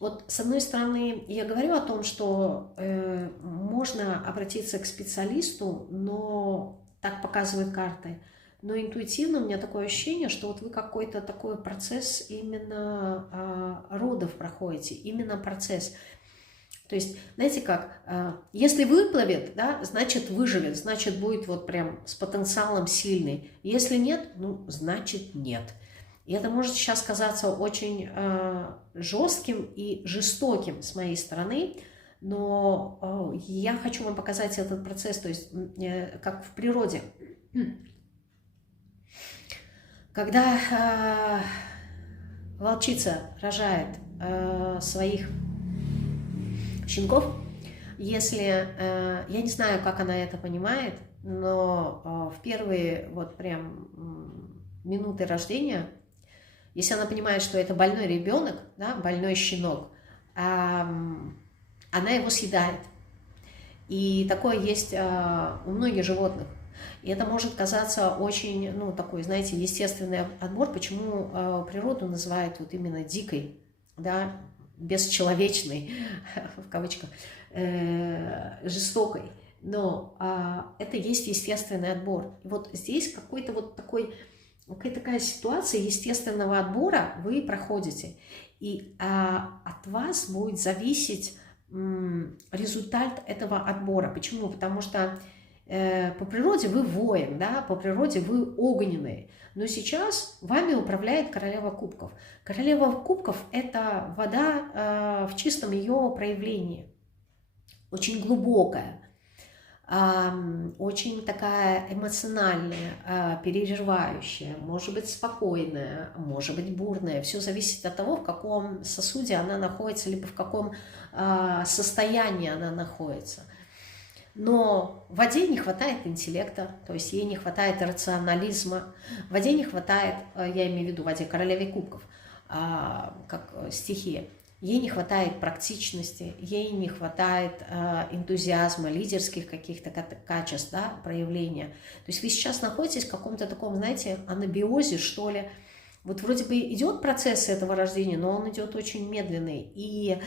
вот с одной стороны я говорю о том, что можно обратиться к специалисту, но так показывают карты. Но интуитивно у меня такое ощущение, что вот вы какой-то такой процесс именно родов проходите, именно процесс. То есть, знаете как, если выплывет, да, значит выживет, значит будет вот прям с потенциалом сильный. Если нет, ну, значит нет. И это может сейчас казаться очень жестким и жестоким с моей стороны, но я хочу вам показать этот процесс, то есть как в природе. Когда волчица рожает своих щенков, если, я не знаю, как она это понимает, но в первые вот прям минуты рождения, если она понимает, что это больной ребенок, да, больной щенок, она его съедает. И такое есть у многих животных. И это может казаться очень, ну, такой, знаете, естественный отбор. Почему природу называют вот именно дикой, да, бесчеловечной, в кавычках, жестокой. Но это есть естественный отбор. И вот здесь какой-то вот такой... Какая такая ситуация естественного отбора вы проходите, и от вас будет зависеть результат этого отбора. Почему? Потому что по природе вы воин, да, по природе вы огненные, но сейчас вами управляет королева кубков. Королева кубков – это вода в чистом ее проявлении, очень глубокая. Очень такая эмоциональная, переживающая, может быть спокойная, может быть бурная. Все зависит от того, в каком сосуде она находится, либо в каком состоянии она находится. Но в воде не хватает интеллекта, то есть ей не хватает рационализма. В воде не хватает, я имею в виду в воде королеве кубков, как стихия. Ей не хватает практичности, ей не хватает энтузиазма, лидерских каких-то качеств, да, проявления. То есть вы сейчас находитесь в каком-то таком, знаете, анабиозе, что ли. Вот вроде бы идет процесс этого рождения, но он идет очень медленный. И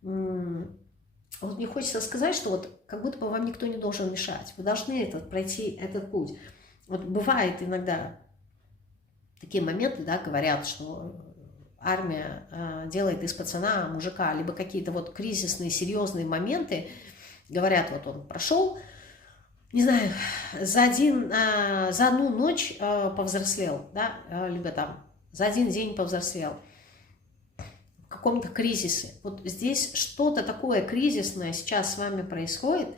вот мне хочется сказать, что вот как будто бы вам никто не должен мешать. Вы должны пройти этот путь. Вот бывает иногда такие моменты, да, говорят, что... армия делает из пацана мужика, либо какие-то вот кризисные, серьезные моменты, говорят, вот он прошел, не знаю, за одну ночь повзрослел, да, либо там за один день повзрослел, в каком-то кризисе. Вот здесь что-то такое кризисное сейчас с вами происходит,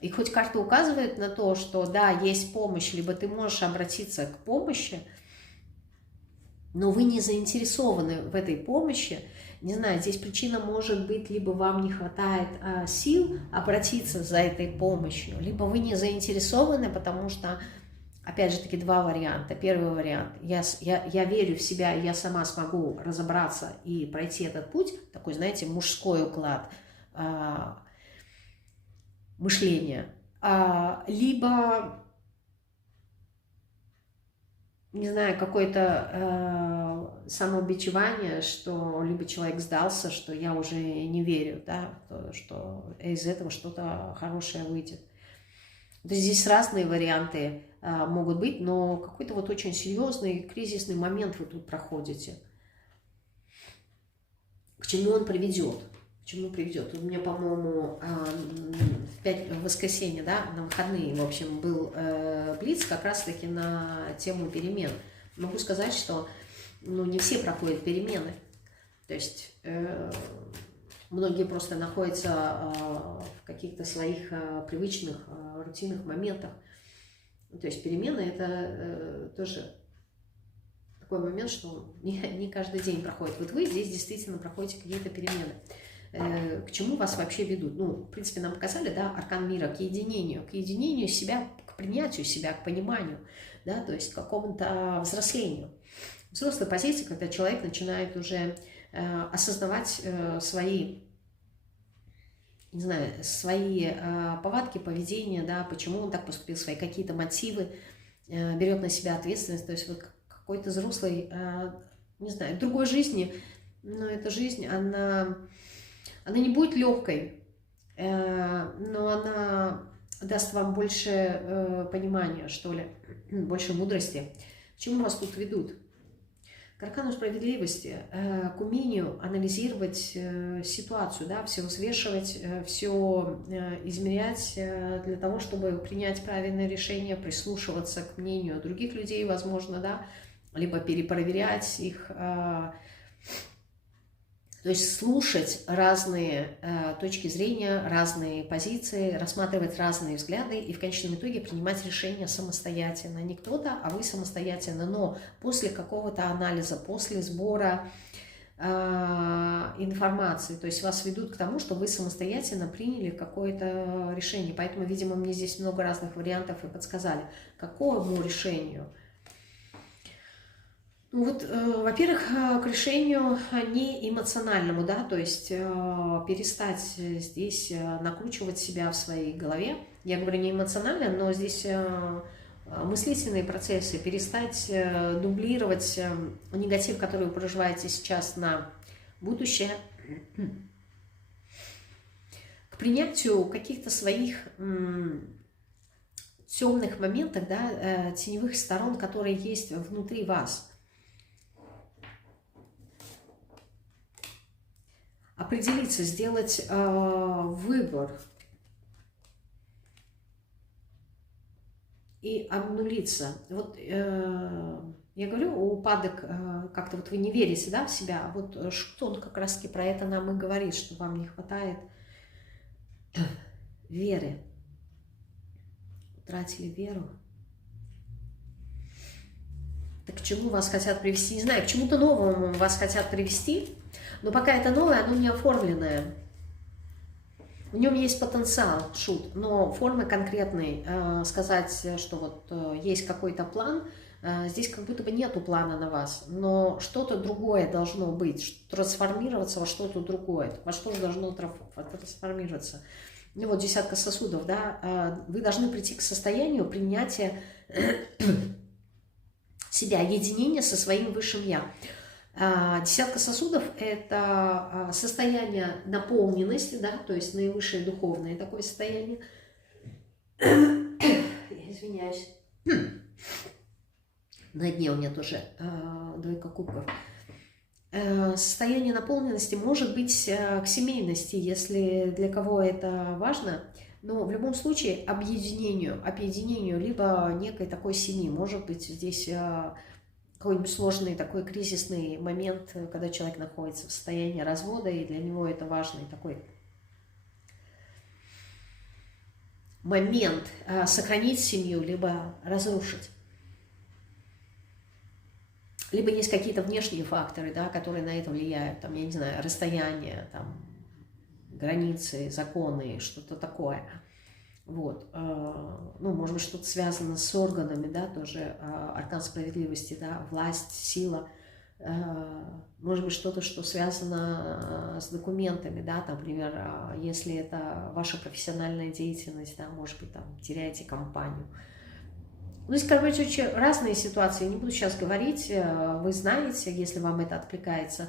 и хоть карта указывает на то, что да, есть помощь, либо ты можешь обратиться к помощи, но вы не заинтересованы в этой помощи, не знаю, здесь причина может быть, либо вам не хватает сил обратиться за этой помощью, либо вы не заинтересованы, потому что, опять же таки, два варианта. Первый вариант, я верю в себя, я сама смогу разобраться и пройти этот путь, такой, знаете, мужской уклад мышления, либо... не знаю, какое-то самобичевание, что либо человек сдался, что я уже не верю, да, что из этого что-то хорошее выйдет. То есть здесь разные варианты могут быть, но какой-то вот очень серьезный кризисный момент вы тут проходите. К чему он приведет? К чему приведет? У меня, по-моему, в воскресенье, да, на выходные, в общем, был блиц как раз-таки на тему перемен. Могу сказать, что ну, не все проходят перемены. То есть многие просто находятся в каких-то своих привычных, рутинных моментах. То есть перемены – это тоже такой момент, что не каждый день проходит. Вот вы здесь действительно проходите какие-то перемены. К чему вас вообще ведут? Ну, в принципе, нам показали, да, аркан мира, к единению себя, к принятию себя, к пониманию, да, то есть к какому-то взрослению. Взрослая позиция, когда человек начинает уже осознавать свои не знаю, свои повадки, поведение, да, почему он так поступил, свои какие-то мотивы, берет на себя ответственность. То есть вот какой-то взрослый, не знаю, другой жизни, но эта жизнь, она не будет легкой, но она даст вам больше понимания, что ли, больше мудрости. К чему вас тут ведут? К аркану справедливости, к умению анализировать ситуацию, да, все взвешивать, все измерять для того, чтобы принять правильное решение, прислушиваться к мнению других людей, возможно, да, либо перепроверять их. То есть слушать разные точки зрения, разные позиции, рассматривать разные взгляды и в конечном итоге принимать решения самостоятельно. Не кто-то, а вы самостоятельно, но после какого-то анализа, после сбора информации. То есть вас ведут к тому, что вы самостоятельно приняли какое-то решение. Поэтому, видимо, мне здесь много разных вариантов и подсказали, к какому решению. Ну вот, во-первых, к решению не эмоциональному, да, то есть перестать здесь накручивать себя в своей голове. Я говорю не эмоционально, но здесь мыслительные процессы, перестать дублировать негатив, который вы проживаете сейчас на будущее, к принятию каких-то своих темных моментов, да, теневых сторон, которые есть внутри вас. Определиться, сделать выбор и обнулиться. Вот я говорю, упадок, как-то вот вы не верите, да, в себя, а вот Шутон как раз-таки про это нам и говорит, что вам не хватает веры. Утратили веру. Так к чему вас хотят привести? Не знаю, к чему-то новому вас хотят привести, но пока это новое, оно не оформленное. В нем есть потенциал, шут, но формы конкретной, сказать, что вот есть какой-то план, здесь как будто бы нету плана на вас, но что-то другое должно быть, трансформироваться во что-то другое. Во что же должно трансформироваться? Ну вот десятка сосудов, да, вы должны прийти к состоянию принятия себя, единения со своим высшим я. Десятка сосудов – это состояние наполненности, да, то есть наивысшее духовное такое состояние. Я извиняюсь. На дне у меня тоже двойка кубков. Состояние наполненности может быть к семейности, если для кого это важно, но в любом случае объединению либо некой такой семьи. Может быть здесь какой-нибудь сложный такой кризисный момент, когда человек находится в состоянии развода, и для него это важный такой момент сохранить семью, либо разрушить. Либо есть какие-то внешние факторы, да, которые на это влияют, там, я не знаю, расстояние, там, границы, законы, что-то такое. Вот. Ну, может быть, что-то связано с органами, да, тоже аркан справедливости, да, власть, сила. Может быть, что-то, что связано с документами, да, там, например, если это ваша профессиональная деятельность, да, может быть, там, теряете компанию. Ну, здесь, короче, очень разные ситуации, не буду сейчас говорить, вы знаете, если вам это откликается,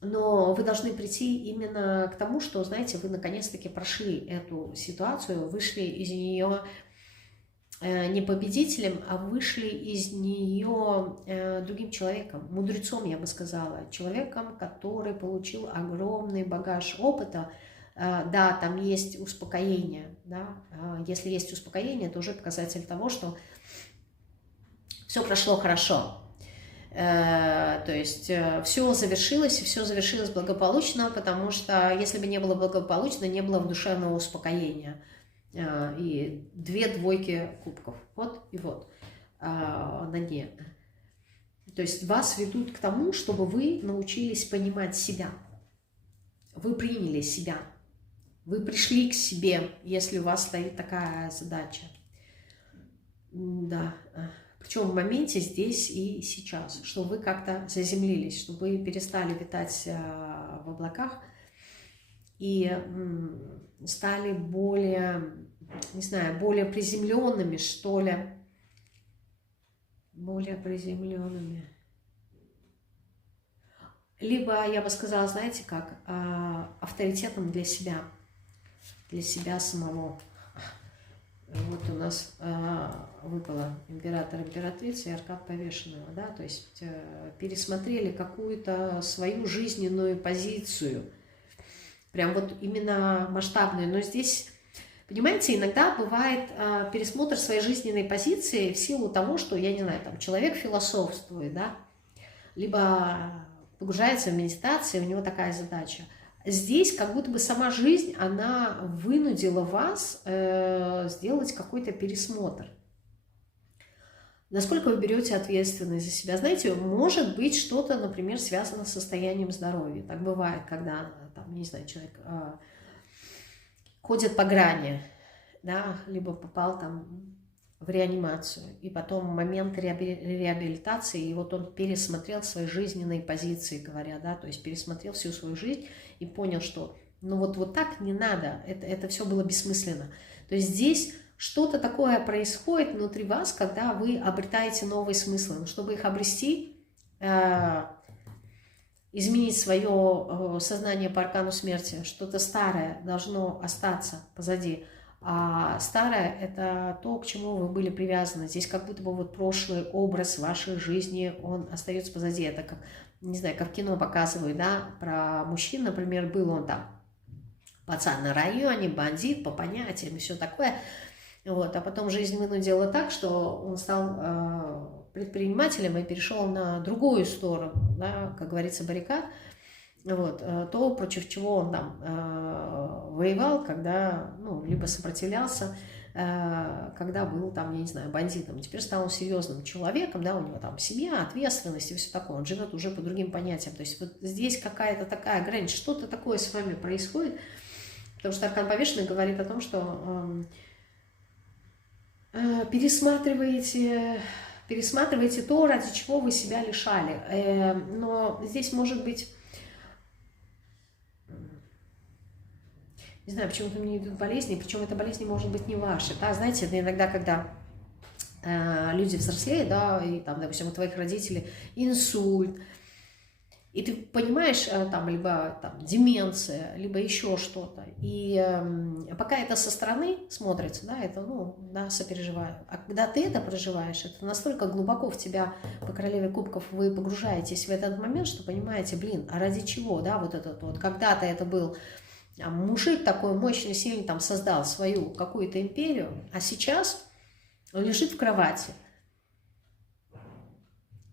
но вы должны прийти именно к тому, что, знаете, вы наконец-таки прошли эту ситуацию, вышли из нее не победителем, а вышли из нее другим человеком, мудрецом, я бы сказала, человеком, который получил огромный багаж опыта. Да, там есть успокоение, да, если есть успокоение, это уже показатель того, что все прошло хорошо. То есть все завершилось благополучно, потому что если бы не было благополучно, не было бы душевного успокоения. И 2 двойки кубков, вот и вот, на дне. То есть вас ведут к тому, чтобы вы научились понимать себя, вы приняли себя, вы пришли к себе, если у вас стоит такая задача. Да. Причем в моменте здесь и сейчас, что вы как-то заземлились, что вы перестали витать в облаках и стали более, не знаю, более приземленными, что ли, более приземленными. Либо, я бы сказала, знаете как, авторитетом для себя самого. Вот у нас выпало император, императрица и аркан повешенного, да, то есть пересмотрели какую-то свою жизненную позицию, прям вот именно масштабную. Но здесь, понимаете, иногда бывает пересмотр своей жизненной позиции в силу того, что, я не знаю, там человек философствует, да, либо погружается в медитацию, у него такая задача. Здесь как будто бы сама жизнь, она вынудила вас сделать какой-то пересмотр. Насколько вы берете ответственность за себя? Знаете, может быть что-то, например, связано с состоянием здоровья. Так бывает, когда, там, не знаю, человек ходит по грани, да, либо попал там в реанимацию, и потом момент реабилитации, и вот он пересмотрел свои жизненные позиции, говоря, да, то есть пересмотрел всю свою жизнь и понял, что ну вот так не надо, это все было бессмысленно. То есть здесь что-то такое происходит внутри вас, когда вы обретаете новые смыслы. Но чтобы их обрести, изменить свое сознание по аркану смерти, что-то старое должно остаться позади. А старое – это то, к чему вы были привязаны. Здесь как будто бы вот прошлый образ вашей жизни, он остается позади. Это как, не знаю, как в кино показывают, да, про мужчин, например, был он там пацан на районе, бандит, по понятиям и все такое. Вот, а потом жизнь вынудила так, что он стал предпринимателем и перешел на другую сторону, да, как говорится, баррикад. Вот, то, против чего он там воевал, когда, ну, либо сопротивлялся, когда был там, я не знаю, бандитом. Теперь стал он серьезным человеком, да, у него там семья, ответственность и все такое. Он живет уже по другим понятиям. То есть вот здесь какая-то такая грань, что-то такое с вами происходит, потому что аркан повешенный говорит о том, что пересматриваете то, ради чего вы себя лишали. Но здесь может быть... Не знаю, почему-то мне идут болезни, причем эта болезнь может быть не ваша. Да? Знаете, это иногда, когда люди взрослеют, да, и там, допустим, у твоих родителей инсульт, и ты понимаешь, там, либо там, деменция, либо еще что-то. И пока это со стороны смотрится, да, это, ну, да, сопереживаю. А когда ты это проживаешь, это настолько глубоко в тебя, по королеве кубков, вы погружаетесь в этот момент, что понимаете, блин, а ради чего, да, вот этот вот, когда-то это был... мужик такой мощный, сильный, там создал свою какую-то империю, а сейчас он лежит в кровати,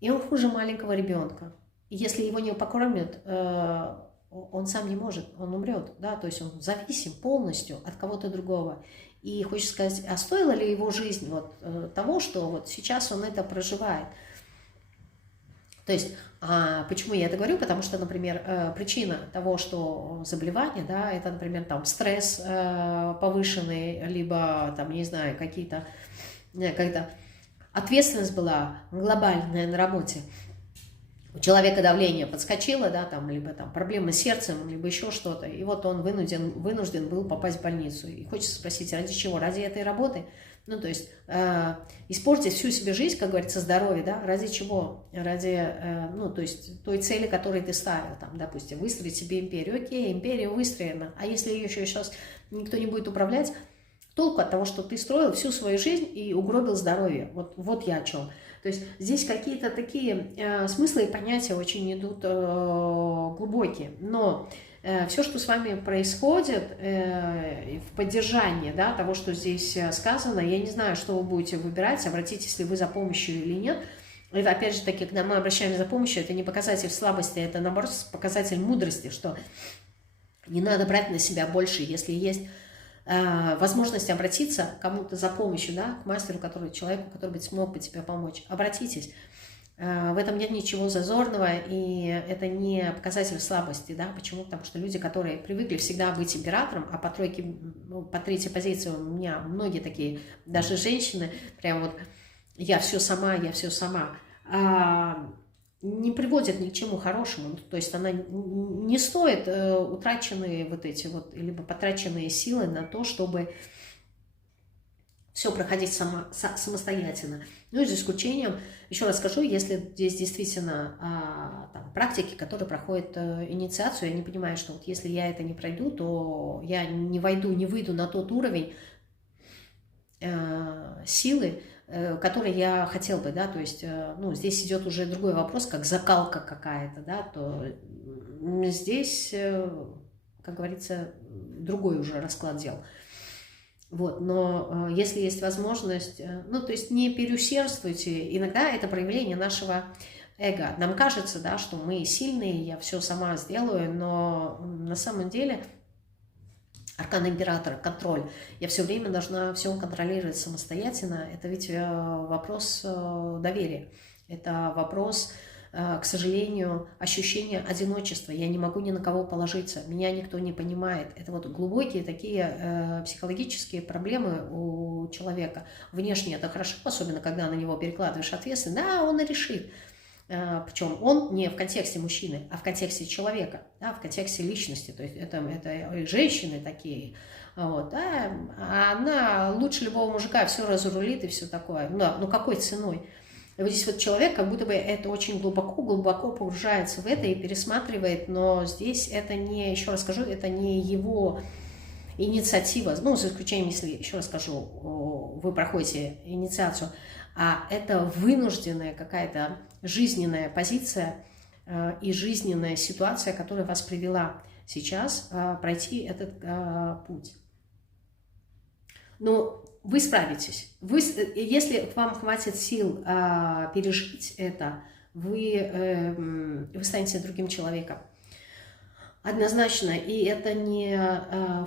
и он хуже маленького ребенка. И если его не покормят, он сам не может, он умрет, да, то есть он зависим полностью от кого-то другого. И хочется сказать, а стоила ли его жизнь вот того, что вот сейчас он это проживает? То есть, почему я это говорю? Потому что, например, причина того, что заболевание, да, это, например, там стресс повышенный, либо, там, не знаю, какие-то, когда ответственность была глобальная на работе, у человека давление подскочило, да, там, либо там проблемы с сердцем, либо еще что-то, и вот он вынужден был попасть в больницу. И хочется спросить, ради чего? Ради этой работы? Ну, то есть испортить всю себе жизнь, как говорится, здоровье, да, ради чего? Ради, ну, то есть той цели, которую ты ставил, там, допустим, выстроить себе империю. Окей, империя выстроена, а если ее еще сейчас никто не будет управлять, толку от того, что ты строил всю свою жизнь и угробил здоровье. Вот я о чем. То есть здесь какие-то такие смыслы и понятия очень идут глубокие, но... Все, что с вами происходит в поддержании, да, того, что здесь сказано, я не знаю, что вы будете выбирать, обратитесь ли вы за помощью или нет. Это, опять же таки, когда мы обращаемся за помощью, это не показатель слабости, это, наоборот, показатель мудрости, что не надо брать на себя больше, если есть возможность обратиться к кому-то за помощью, да, к мастеру, человеку, который бы смог бы тебе помочь. Обратитесь. В этом нет ничего зазорного, и это не показатель слабости, да, почему? Потому что люди, которые привыкли всегда быть императором, а по тройке, ну, по третьей позиции у меня многие такие, даже женщины, прям вот я все сама, не приводит ни к чему хорошему. То есть она не стоит утраченные вот эти вот, либо потраченные силы на то, чтобы все проходить самостоятельно. Ну и за исключением, еще раз скажу, если здесь действительно там, практики, которые проходят инициацию, я не понимаю, что вот если я это не пройду, то я не войду, не выйду на тот уровень силы, который я хотел бы, да, то есть, ну, здесь идет уже другой вопрос, как закалка какая-то, да, то здесь, как говорится, другой уже расклад дел. Вот, но если есть возможность, ну, то есть не переусердствуйте, иногда это проявление нашего эго. Нам кажется, да, что мы сильные, я все сама сделаю, но на самом деле аркан императора, контроль. Я все время должна все контролировать самостоятельно. Это ведь вопрос доверия. Это вопрос, к сожалению, ощущения одиночества. Я не могу ни на кого положиться. Меня никто не понимает. Это вот глубокие такие психологические проблемы у человека. Внешне это хорошо, особенно когда на него перекладываешь ответственность. Да, он и решит. Причем он не в контексте мужчины, а в контексте человека, да, в контексте личности. То есть это женщины такие, вот, да, а она лучше любого мужика все разрулит и все такое. Ну какой ценой? И вот здесь вот человек как будто бы это очень глубоко погружается в это и пересматривает, но здесь это не, еще раз скажу, это не его инициатива, ну, за исключением, если, еще раз скажу, вы проходите инициацию, а это вынужденная какая-то жизненная позиция и жизненная ситуация, которая вас привела сейчас пройти этот путь. Но вы справитесь. Если вам хватит сил пережить это, вы станете другим человеком. Однозначно. И это не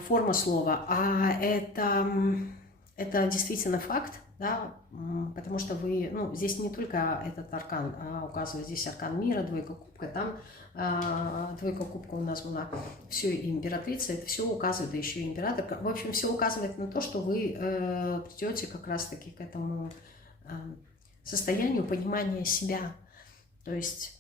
форма слова, а это действительно факт. Да, потому что вы, ну, здесь не только этот аркан указывает, здесь аркан мира, двойка кубка, там двойка кубка у нас была, все императрица, это все указывает, да еще и император, в общем, все указывает на то, что вы придете как раз-таки к этому состоянию понимания себя, то есть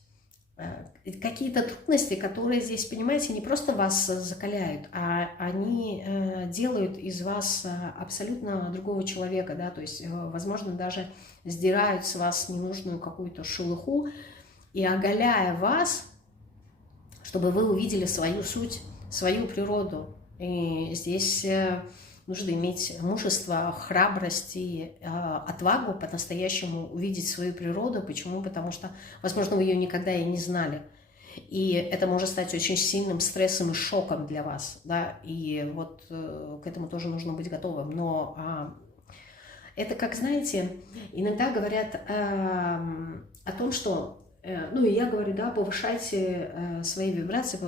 какие-то трудности, которые здесь, понимаете, не просто вас закаляют, а они делают из вас абсолютно другого человека, да, то есть, возможно, даже сдирают с вас ненужную какую-то шелуху и, оголяя вас, чтобы вы увидели свою суть, свою природу. И здесь нужно иметь мужество, храбрость и отвагу по-настоящему увидеть свою природу. Почему? Потому что, возможно, вы ее никогда и не знали. И это может стать очень сильным стрессом и шоком для вас. Да? И вот к этому тоже нужно быть готовым. Но это, как знаете, иногда говорят о том, что ну и я говорю, да, повышайте свои вибрации.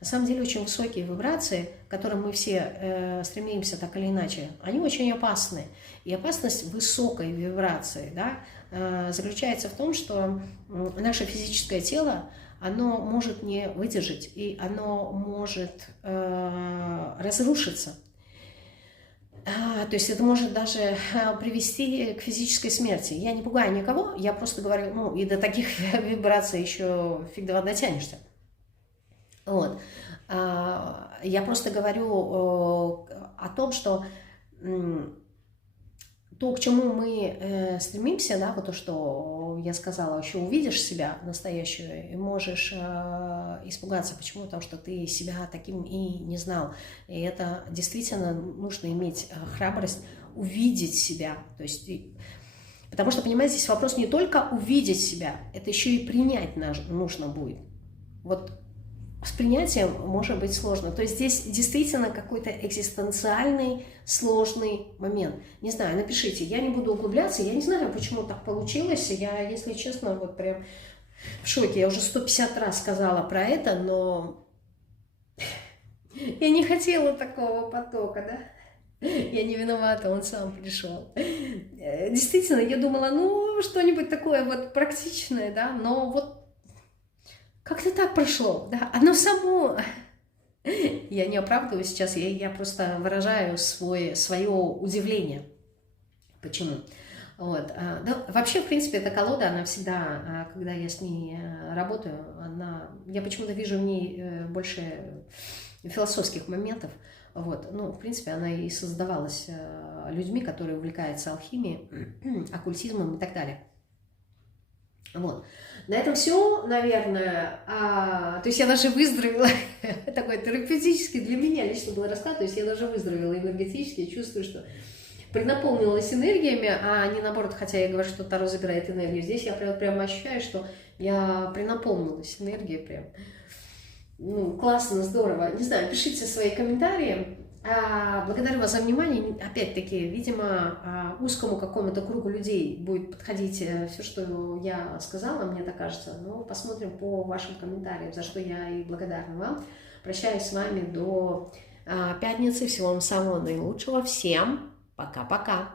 На самом деле очень высокие вибрации, к которым мы все стремимся так или иначе, они очень опасны. И опасность высокой вибрации, да, заключается в том, что наше физическое тело, оно может не выдержать, и оно может разрушиться. То есть это может даже привести к физической смерти. Я не пугаю никого, я просто говорю, ну и до таких вибраций еще фиг да дотянешься. Вот. Я просто говорю о том, что то, к чему мы стремимся, да, вот то, что я сказала, еще увидишь себя настоящую и можешь испугаться. Почему? Потому что ты себя таким и не знал. И это действительно нужно иметь храбрость увидеть себя. То есть, потому что, понимаете, здесь вопрос не только увидеть себя, это еще и принять нужно будет. Вот с принятием может быть сложно. То есть здесь действительно какой-то экзистенциальный сложный момент. Не знаю, напишите, я не буду углубляться, я не знаю, почему так получилось. Я, если честно, вот прям в шоке. Я уже 150 раз сказала про это, но я не хотела такого потока, да? Я не виновата, он сам пришел. Действительно, я думала, ну, что-нибудь такое вот практичное, да, но вот как-то так прошло, да, оно само, я не оправдываю сейчас, я просто выражаю свое удивление. Почему? Вот. Да, вообще, в принципе, эта колода, она всегда, когда я с ней работаю, я почему-то вижу в ней больше философских моментов. Вот. Ну, в принципе, она и создавалась людьми, которые увлекаются алхимией, оккультизмом и так далее. Вот. На этом все, наверное. То есть я даже выздоровела, такой терапевтический для меня лично был расклад, то есть я даже выздоровела энергетически, чувствую, что пренаполнилась энергиями, а не наоборот, хотя я говорю, что Таро забирает энергию. Здесь я прямо ощущаю, что я пренаполнилась энергией прям. Ну, классно, здорово. Не знаю, пишите свои комментарии. Благодарю вас за внимание. Опять-таки, видимо, узкому какому-то кругу людей будет подходить все, что я сказала, мне так кажется. Но посмотрим по вашим комментариям, за что я и благодарна вам. Прощаюсь с вами до пятницы. Всего вам самого наилучшего. Всем пока-пока.